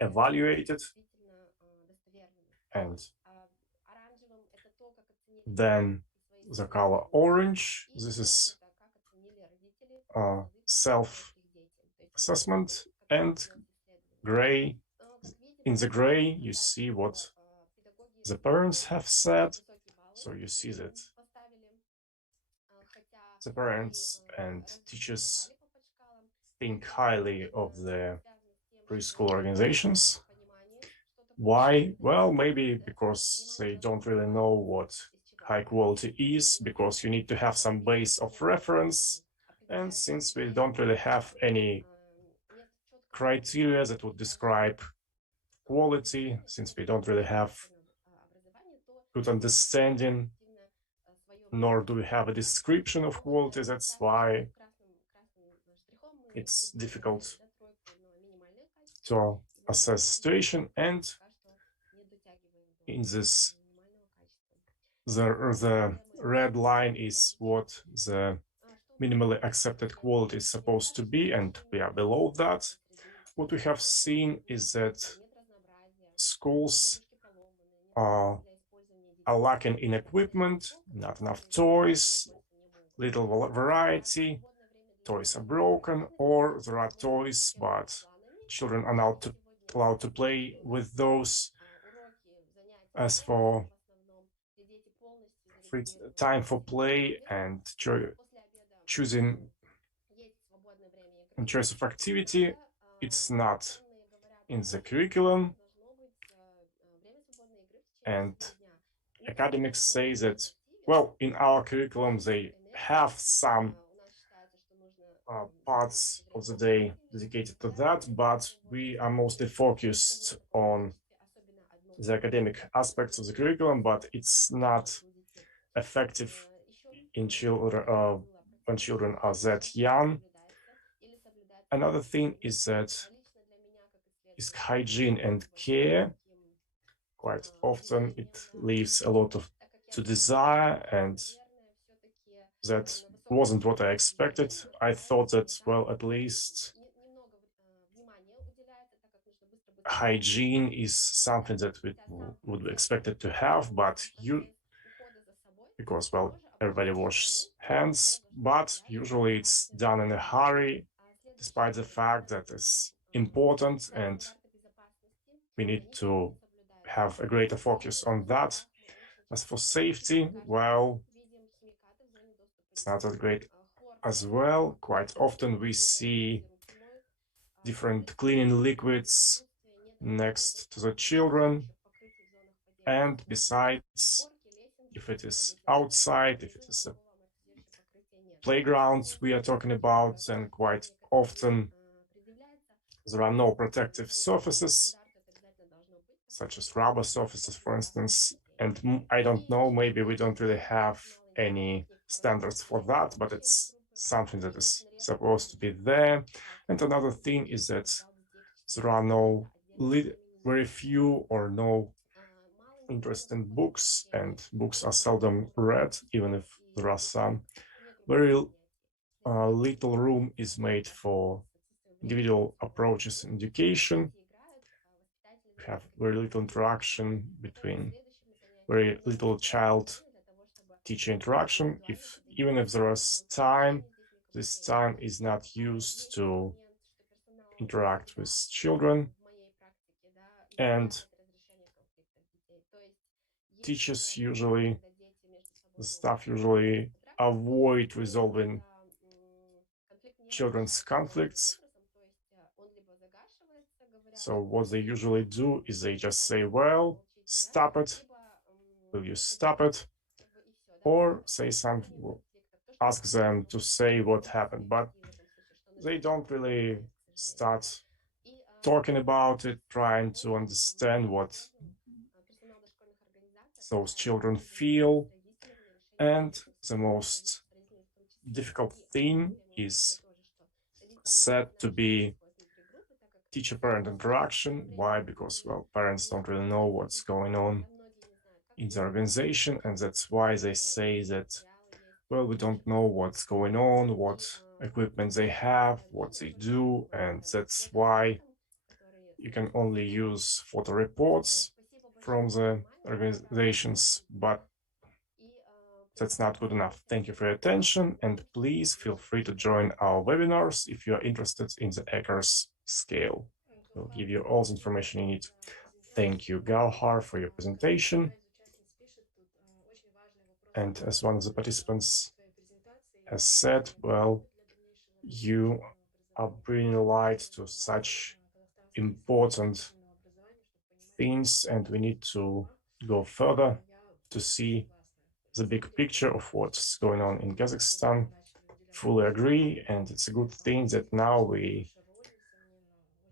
evaluated, and then the color orange, this is self-assessment, and gray, in the gray you see what the parents have said, so you see that the parents and teachers think highly of the preschool organizations. Why? Well, maybe because they don't really know what high quality is, because you need to have some base of reference. And since we don't really have any criteria that would describe quality, since we don't really have good understanding, nor do we have a description of quality, that's why it's difficult to assess the situation. And in this, the red line is what the minimally accepted quality is supposed to be, and we are below that. What we have seen is that schools are lacking in equipment, not enough toys, little variety, toys are broken, or there are toys, but children are not allowed to play with those. As for free time for play and choosing and choice of activity, it's not in the curriculum. And academics say that, well, in our curriculum, they have some parts of the day dedicated to that, but we are mostly focused on the academic aspects of the curriculum, but it's not effective in children when children are that young. Another thing is that is hygiene and care. Quite often it leaves a lot to desire, and that wasn't what I expected. I thought that, well, at least hygiene is something that we would be expected to have, but because, well, everybody washes hands, but usually it's done in a hurry, despite the fact that it's important, and we need to have a greater focus on that. As for safety, well, it's not that great as well. Quite often we see different cleaning liquids next to the children. And besides, if it is outside, if it is a playground we are talking about, then quite often there are no protective surfaces, such as rubber surfaces, for instance. And I don't know, maybe we don't really have any standards for that, but it's something that is supposed to be there. And another thing is that there are very few or no interesting books, and books are seldom read, even if there are some. Very little room is made for individual approaches in education. We have very little interaction between, very little child-teacher interaction. Even if there is time, this time is not used to interact with children, and teachers usually, the staff usually avoid resolving children's conflicts. So what they usually do is they just say, well, stop it, will you stop it? Or say something, ask them to say what happened, but they don't really start talking about it, trying to understand what those children feel. And the most difficult thing is said to be teacher-parent interaction. Why? Because, well, parents don't really know what's going on in the organization, and that's why they say that, well, we don't know what's going on, what equipment they have, what they do, and that's why you can only use photo reports from the organizations, but that's not good enough. Thank you for your attention, and please feel free to join our webinars if you are interested in the acres scale. We'll give you all the information you need. Thank you, Galhar, for your presentation. And as one of the participants has said, well, you are bringing light to such important things, and we need to go further to see the big picture of what's going on in Kazakhstan. Fully agree, and it's a good thing that now we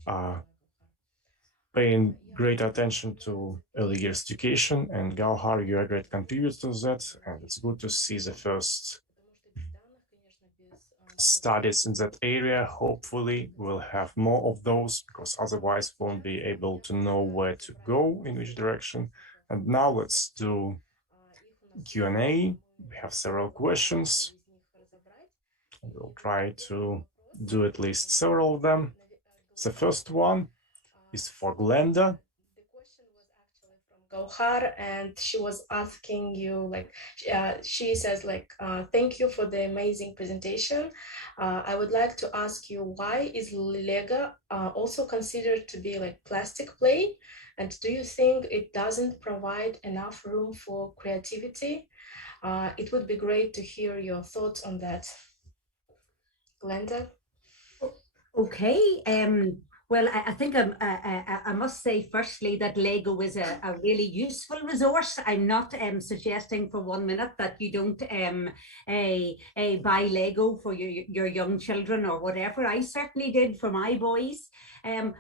are paying great attention to early years education, and Galhar, you are a great contributor to that, and it's good to see the first studies in that area. Hopefully we'll have more of those, because otherwise we won't be able to know where to go, in which direction. And now let's do Q&A. We have several questions. We'll try to do at least several of them. The first one is for Glenda. The question was actually from Gauhar, and she was asking you, like, she says, like, thank you for the amazing presentation. I would like to ask you, why is Lego also considered to be like plastic play? And do you think it doesn't provide enough room for creativity? It would be great to hear your thoughts on that. Glenda? Okay. Well, I think I must say firstly that Lego is a really useful resource. I'm not suggesting for 1 minute that you don't buy Lego for your young children or whatever. I certainly did for my boys.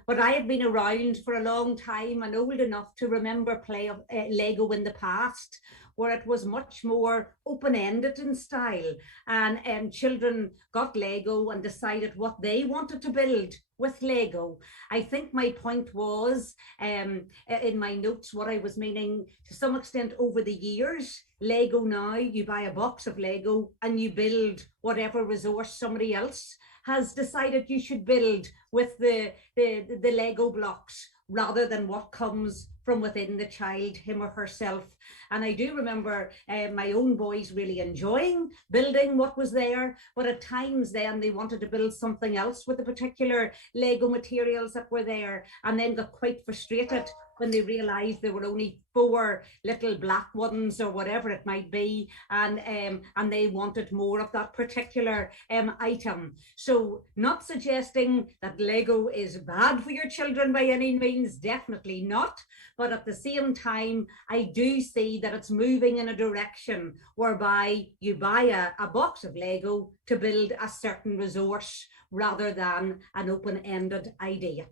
But I have been around for a long time and old enough to remember play of Lego in the past, where it was much more open-ended in style, and children got Lego and decided what they wanted to build with Lego. I think my point was, in my notes, what I was meaning to some extent over the years, Lego now, you buy a box of Lego and you build whatever resource somebody else has decided you should build with the Lego blocks, rather than what comes from within the child, him or herself. And I do remember my own boys really enjoying building what was there, but at times then they wanted to build something else with the particular Lego materials that were there, and then got quite frustrated when they realized there were only 4 little black ones or whatever it might be, and they wanted more of that particular item. So not suggesting that Lego is bad for your children by any means, definitely not, but at the same time I do see that it's moving in a direction whereby you buy a box of Lego to build a certain resource rather than an open-ended idea.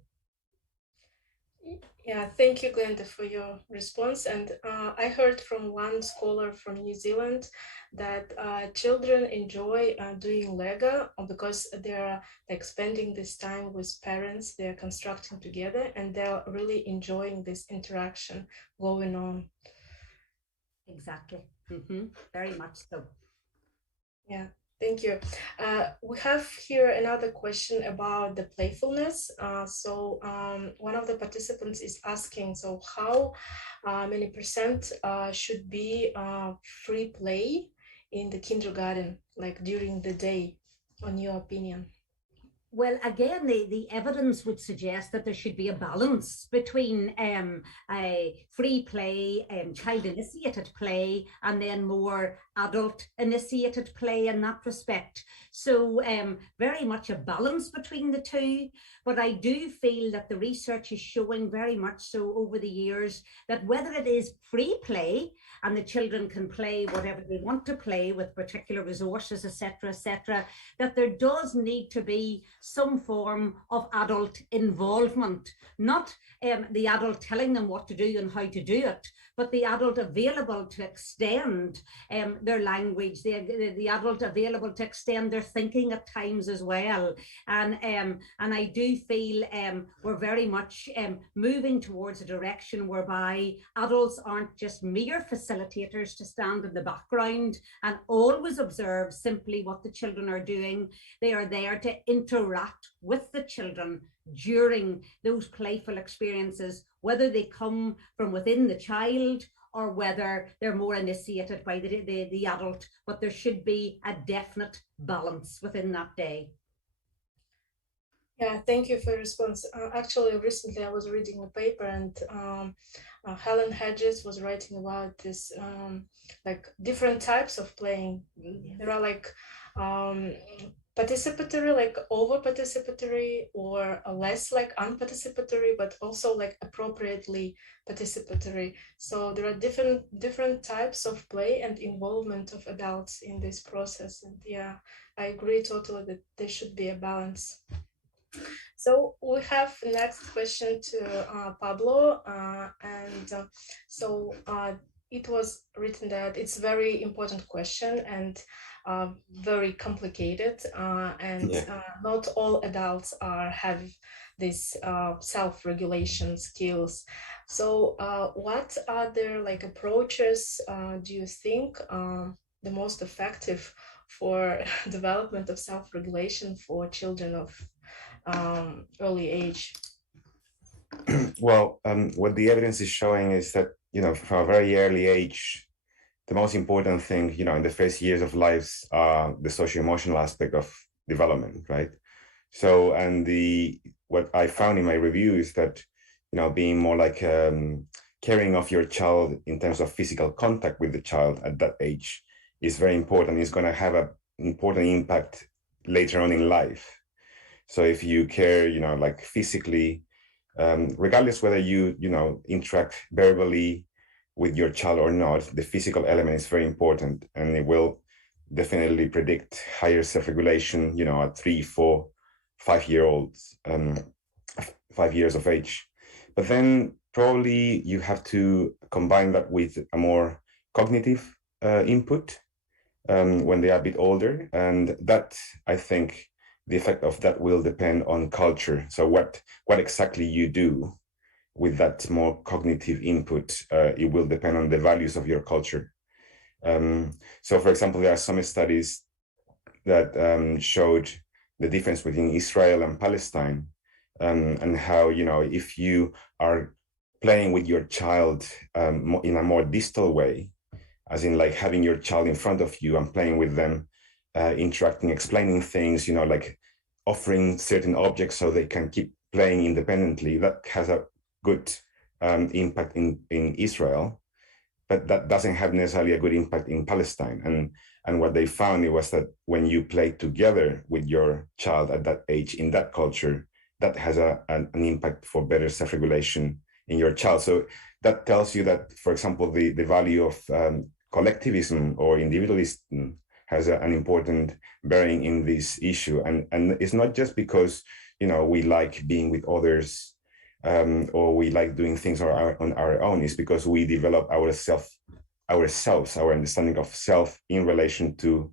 Yeah, thank you, Glenda, for your response. And I heard from one scholar from New Zealand that children enjoy doing Lego because they're like spending this time with parents, they're constructing together, and they're really enjoying this interaction going on. Exactly. Very much so. Yeah. Thank you. We have here another question about the playfulness. One of the participants is asking, so how many percent should be free play in the kindergarten, like during the day, in your opinion? Well, again, the evidence would suggest that there should be a balance between free play, child-initiated play, and then more adult-initiated play in that respect. So very much a balance between the two. But I do feel that the research is showing very much so over the years that whether it is free play and the children can play whatever they want to play with particular resources, etc., that there does need to be some form of adult involvement, not the adult telling them what to do and how to do it, but the adult available to extend their language, the adult available to extend their thinking at times as well. And I do feel we're very much moving towards a direction whereby adults aren't just mere facilitators to stand in the background and always observe simply what the children are doing. They are there to interact with the children during those playful experiences, whether they come from within the child or whether they're more initiated by the adult, but there should be a definite balance within that day. Yeah, thank you for your response. Actually, recently I was reading a paper, and Helen Hedges was writing about this, like different types of playing. There are like participatory, like over participatory, or less like unparticipatory, but also like appropriately participatory. So there are different types of play and involvement of adults in this process. And yeah, I agree totally that there should be a balance. So we have next question to Pablo, it was written that it's a very important question and very complicated, not all adults have this self-regulation skills. So what other like approaches do you think the most effective for development of self-regulation for children of early age? Well, what the evidence is showing is that, from a very early age, the most important thing, in the first years of lives, the socio-emotional aspect of development, right? So, and what I found in my review is that, being more like caring of your child in terms of physical contact with the child at that age is very important. It's going to have an important impact later on in life. So if you care, like physically, regardless whether you, interact verbally with your child or not, the physical element is very important, and it will definitely predict higher self-regulation, at 3, 4, 5-year-olds, 5 years of age. But then probably you have to combine that with a more cognitive input when they are a bit older, and that, I think, the effect of that will depend on culture. So what exactly you do with that more cognitive input, it will depend on the values of your culture. So for example, there are some studies that showed the difference between Israel and Palestine, and how, if you are playing with your child in a more distal way, as in like having your child in front of you and playing with them, interacting, explaining things, you know, like offering certain objects so they can keep playing independently, that has a good impact in Israel, but that doesn't have necessarily a good impact in Palestine. And what they found, it was that when you play together with your child at that age, in that culture, that has an impact for better self-regulation in your child. So that tells you that, for example, the value of collectivism or individualism has an important bearing in this issue. And it's not just because, you know, we like being with others or we like doing things on our own. It's because we develop ourselves, our understanding of self in relation to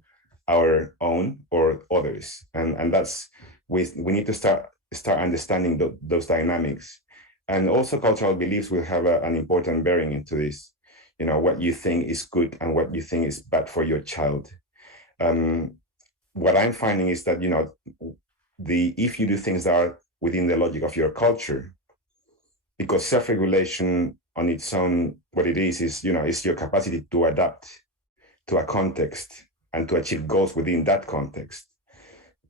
our own or others. And that's, we need to start understanding those dynamics. And also cultural beliefs will have an important bearing into this. You know, what you think is good and what you think is bad for your child. What I'm finding is that, you know, if you do things that are within the logic of your culture, because self-regulation on its own, what it is, you know, is your capacity to adapt to a context and to achieve goals within that context.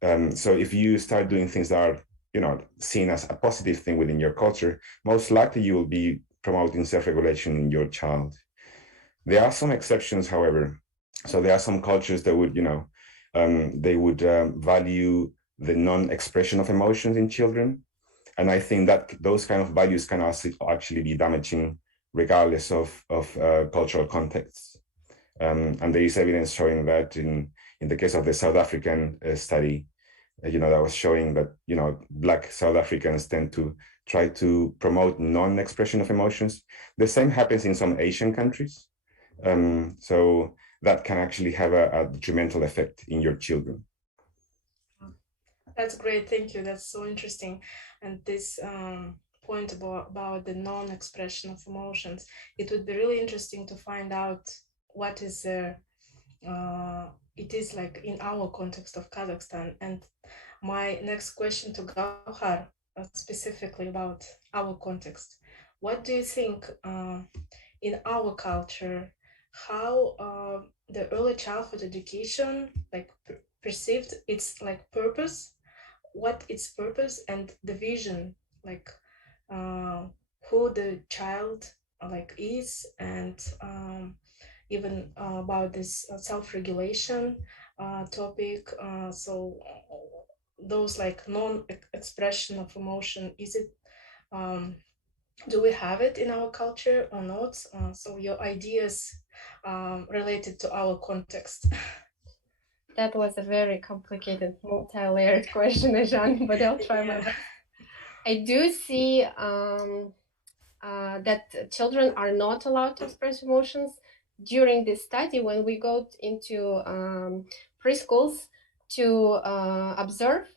So if you start doing things that are, you know, seen as a positive thing within your culture, most likely you will be promoting self-regulation in your child. There are some exceptions, however. So there are some cultures that would, you know, they would value the non-expression of emotions in children. And I think that those kind of values can also actually be damaging regardless of cultural contexts. And there is evidence showing that in the case of the South African study, you know, that was showing that, you know, Black South Africans tend to try to promote non-expression of emotions. The same happens in some Asian countries. So that can actually have a detrimental effect in your children. That's great, thank you. That's so interesting. And this point about the non-expression of emotions, it would be really interesting to find out what is it is like in our context of Kazakhstan. And my next question to Gauhar, specifically about our context. What do you think in our culture, how the early childhood education like perceived its like purpose, what its purpose and the vision, like who the child like is, and even about this self-regulation topic. So those like non-expression of emotion, is it do we have it in our culture or not? So your ideas related to our context. That was a very complicated, multi-layered question, Ajan, but I'll try my best. I do see that children are not allowed to express emotions. During this study, when we go into preschools to observe,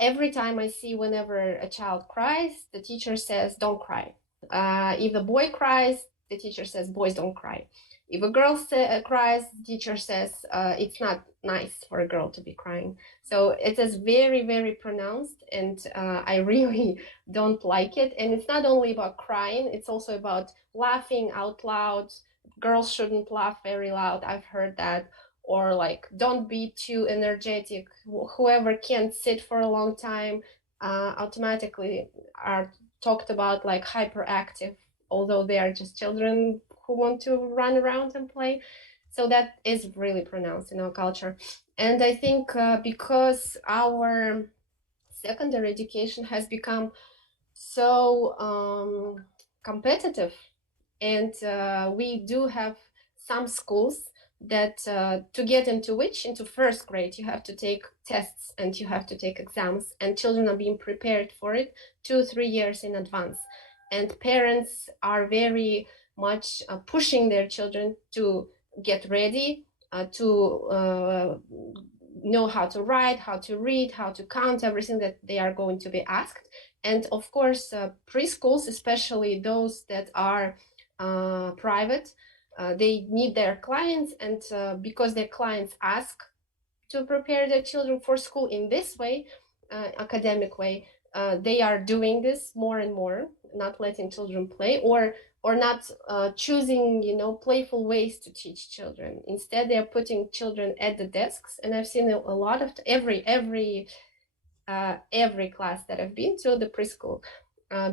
every time I see whenever a child cries, the teacher says, don't cry. If a boy cries, the teacher says, boys don't cry. If a girl cries, the teacher says, it's not nice for a girl to be crying. So it is very, very pronounced, and I really don't like it. And it's not only about crying, it's also about laughing out loud. Girls shouldn't laugh very loud, I've heard that. Or like, don't be too energetic. Whoever can't sit for a long time automatically are talked about like hyperactive, although they are just children who want to run around and play. So that is really pronounced in our culture. And I think because our secondary education has become so competitive, and we do have some schools that to get into first grade, you have to take tests and you have to take exams, and children are being prepared for it 2-3 years in advance. And parents are very much pushing their children to get ready, to know how to write, how to read, how to count, everything that they are going to be asked. And of course, preschools, especially those that are private, they need their clients, and because their clients ask to prepare their children for school in this way, academic way, they are doing this more and more. not letting children play, or not choosing, you know, playful ways to teach children. Instead, they are putting children at the desks, and I've seen a lot of every class that I've been to, the preschool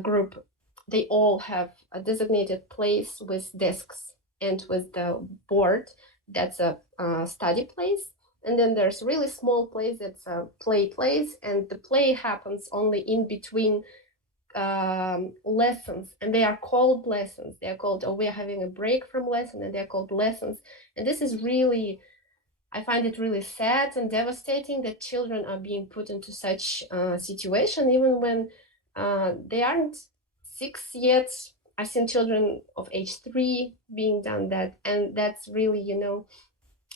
group, they all have a designated place with desks and with the board that's a study place. And then there's really small place that's a play place, and the play happens only in between lessons, and they are called lessons. They are called, oh, we are having a break from lesson, and they're called lessons. And this is really, I find it really sad and devastating that children are being put into such situation, even when they aren't 6 yet. I've seen children of age 3 being done that, and that's really, you know,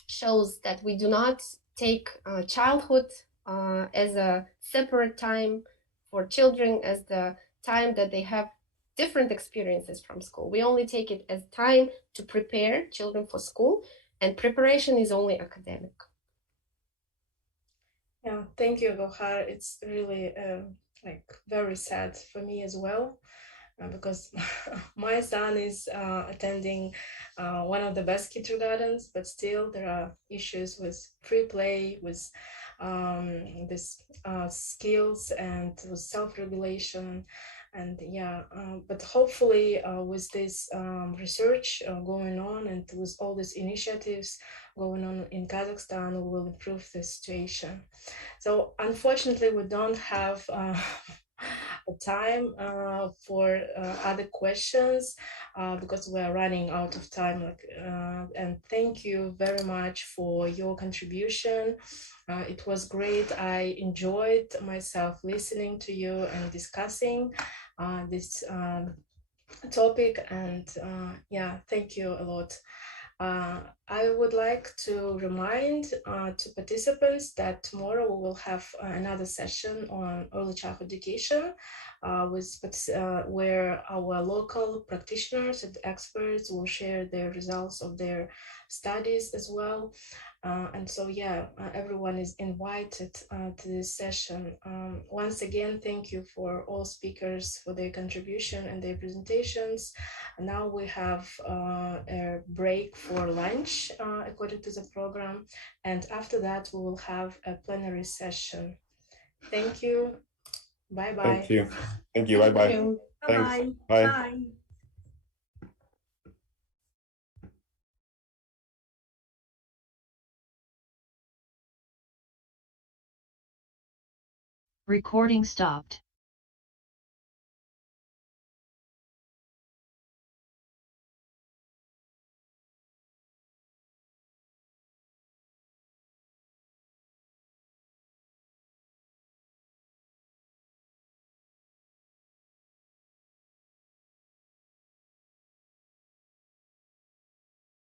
shows that we do not take childhood as a separate time for children, as the time that they have different experiences from school. We only take it as time to prepare children for school, and preparation is only academic. Yeah, thank you, Gohar. It's really like very sad for me as well, because my son is attending one of the best kindergartens, but still there are issues with free play, with this skills and with self-regulation. And yeah, but hopefully with this research going on, and with all these initiatives going on in Kazakhstan, we will improve the situation. So unfortunately, we don't have time for other questions because we are running out of time. And thank you very much for your contribution. It was great. I enjoyed myself listening to you and discussing this topic. And yeah, thank you a lot. I would like to remind to participants that tomorrow we will have another session on early childhood education where our local practitioners and experts will share their results of their studies as well. And so, yeah, everyone is invited to this session. Once again, thank you for all speakers for their contribution and their presentations. And now we have a break for lunch according to the program. And after that, we will have a plenary session. Thank you. Bye-bye. Thank you. Thank you. Bye-bye. Bye-bye. Bye. Bye. Recording stopped.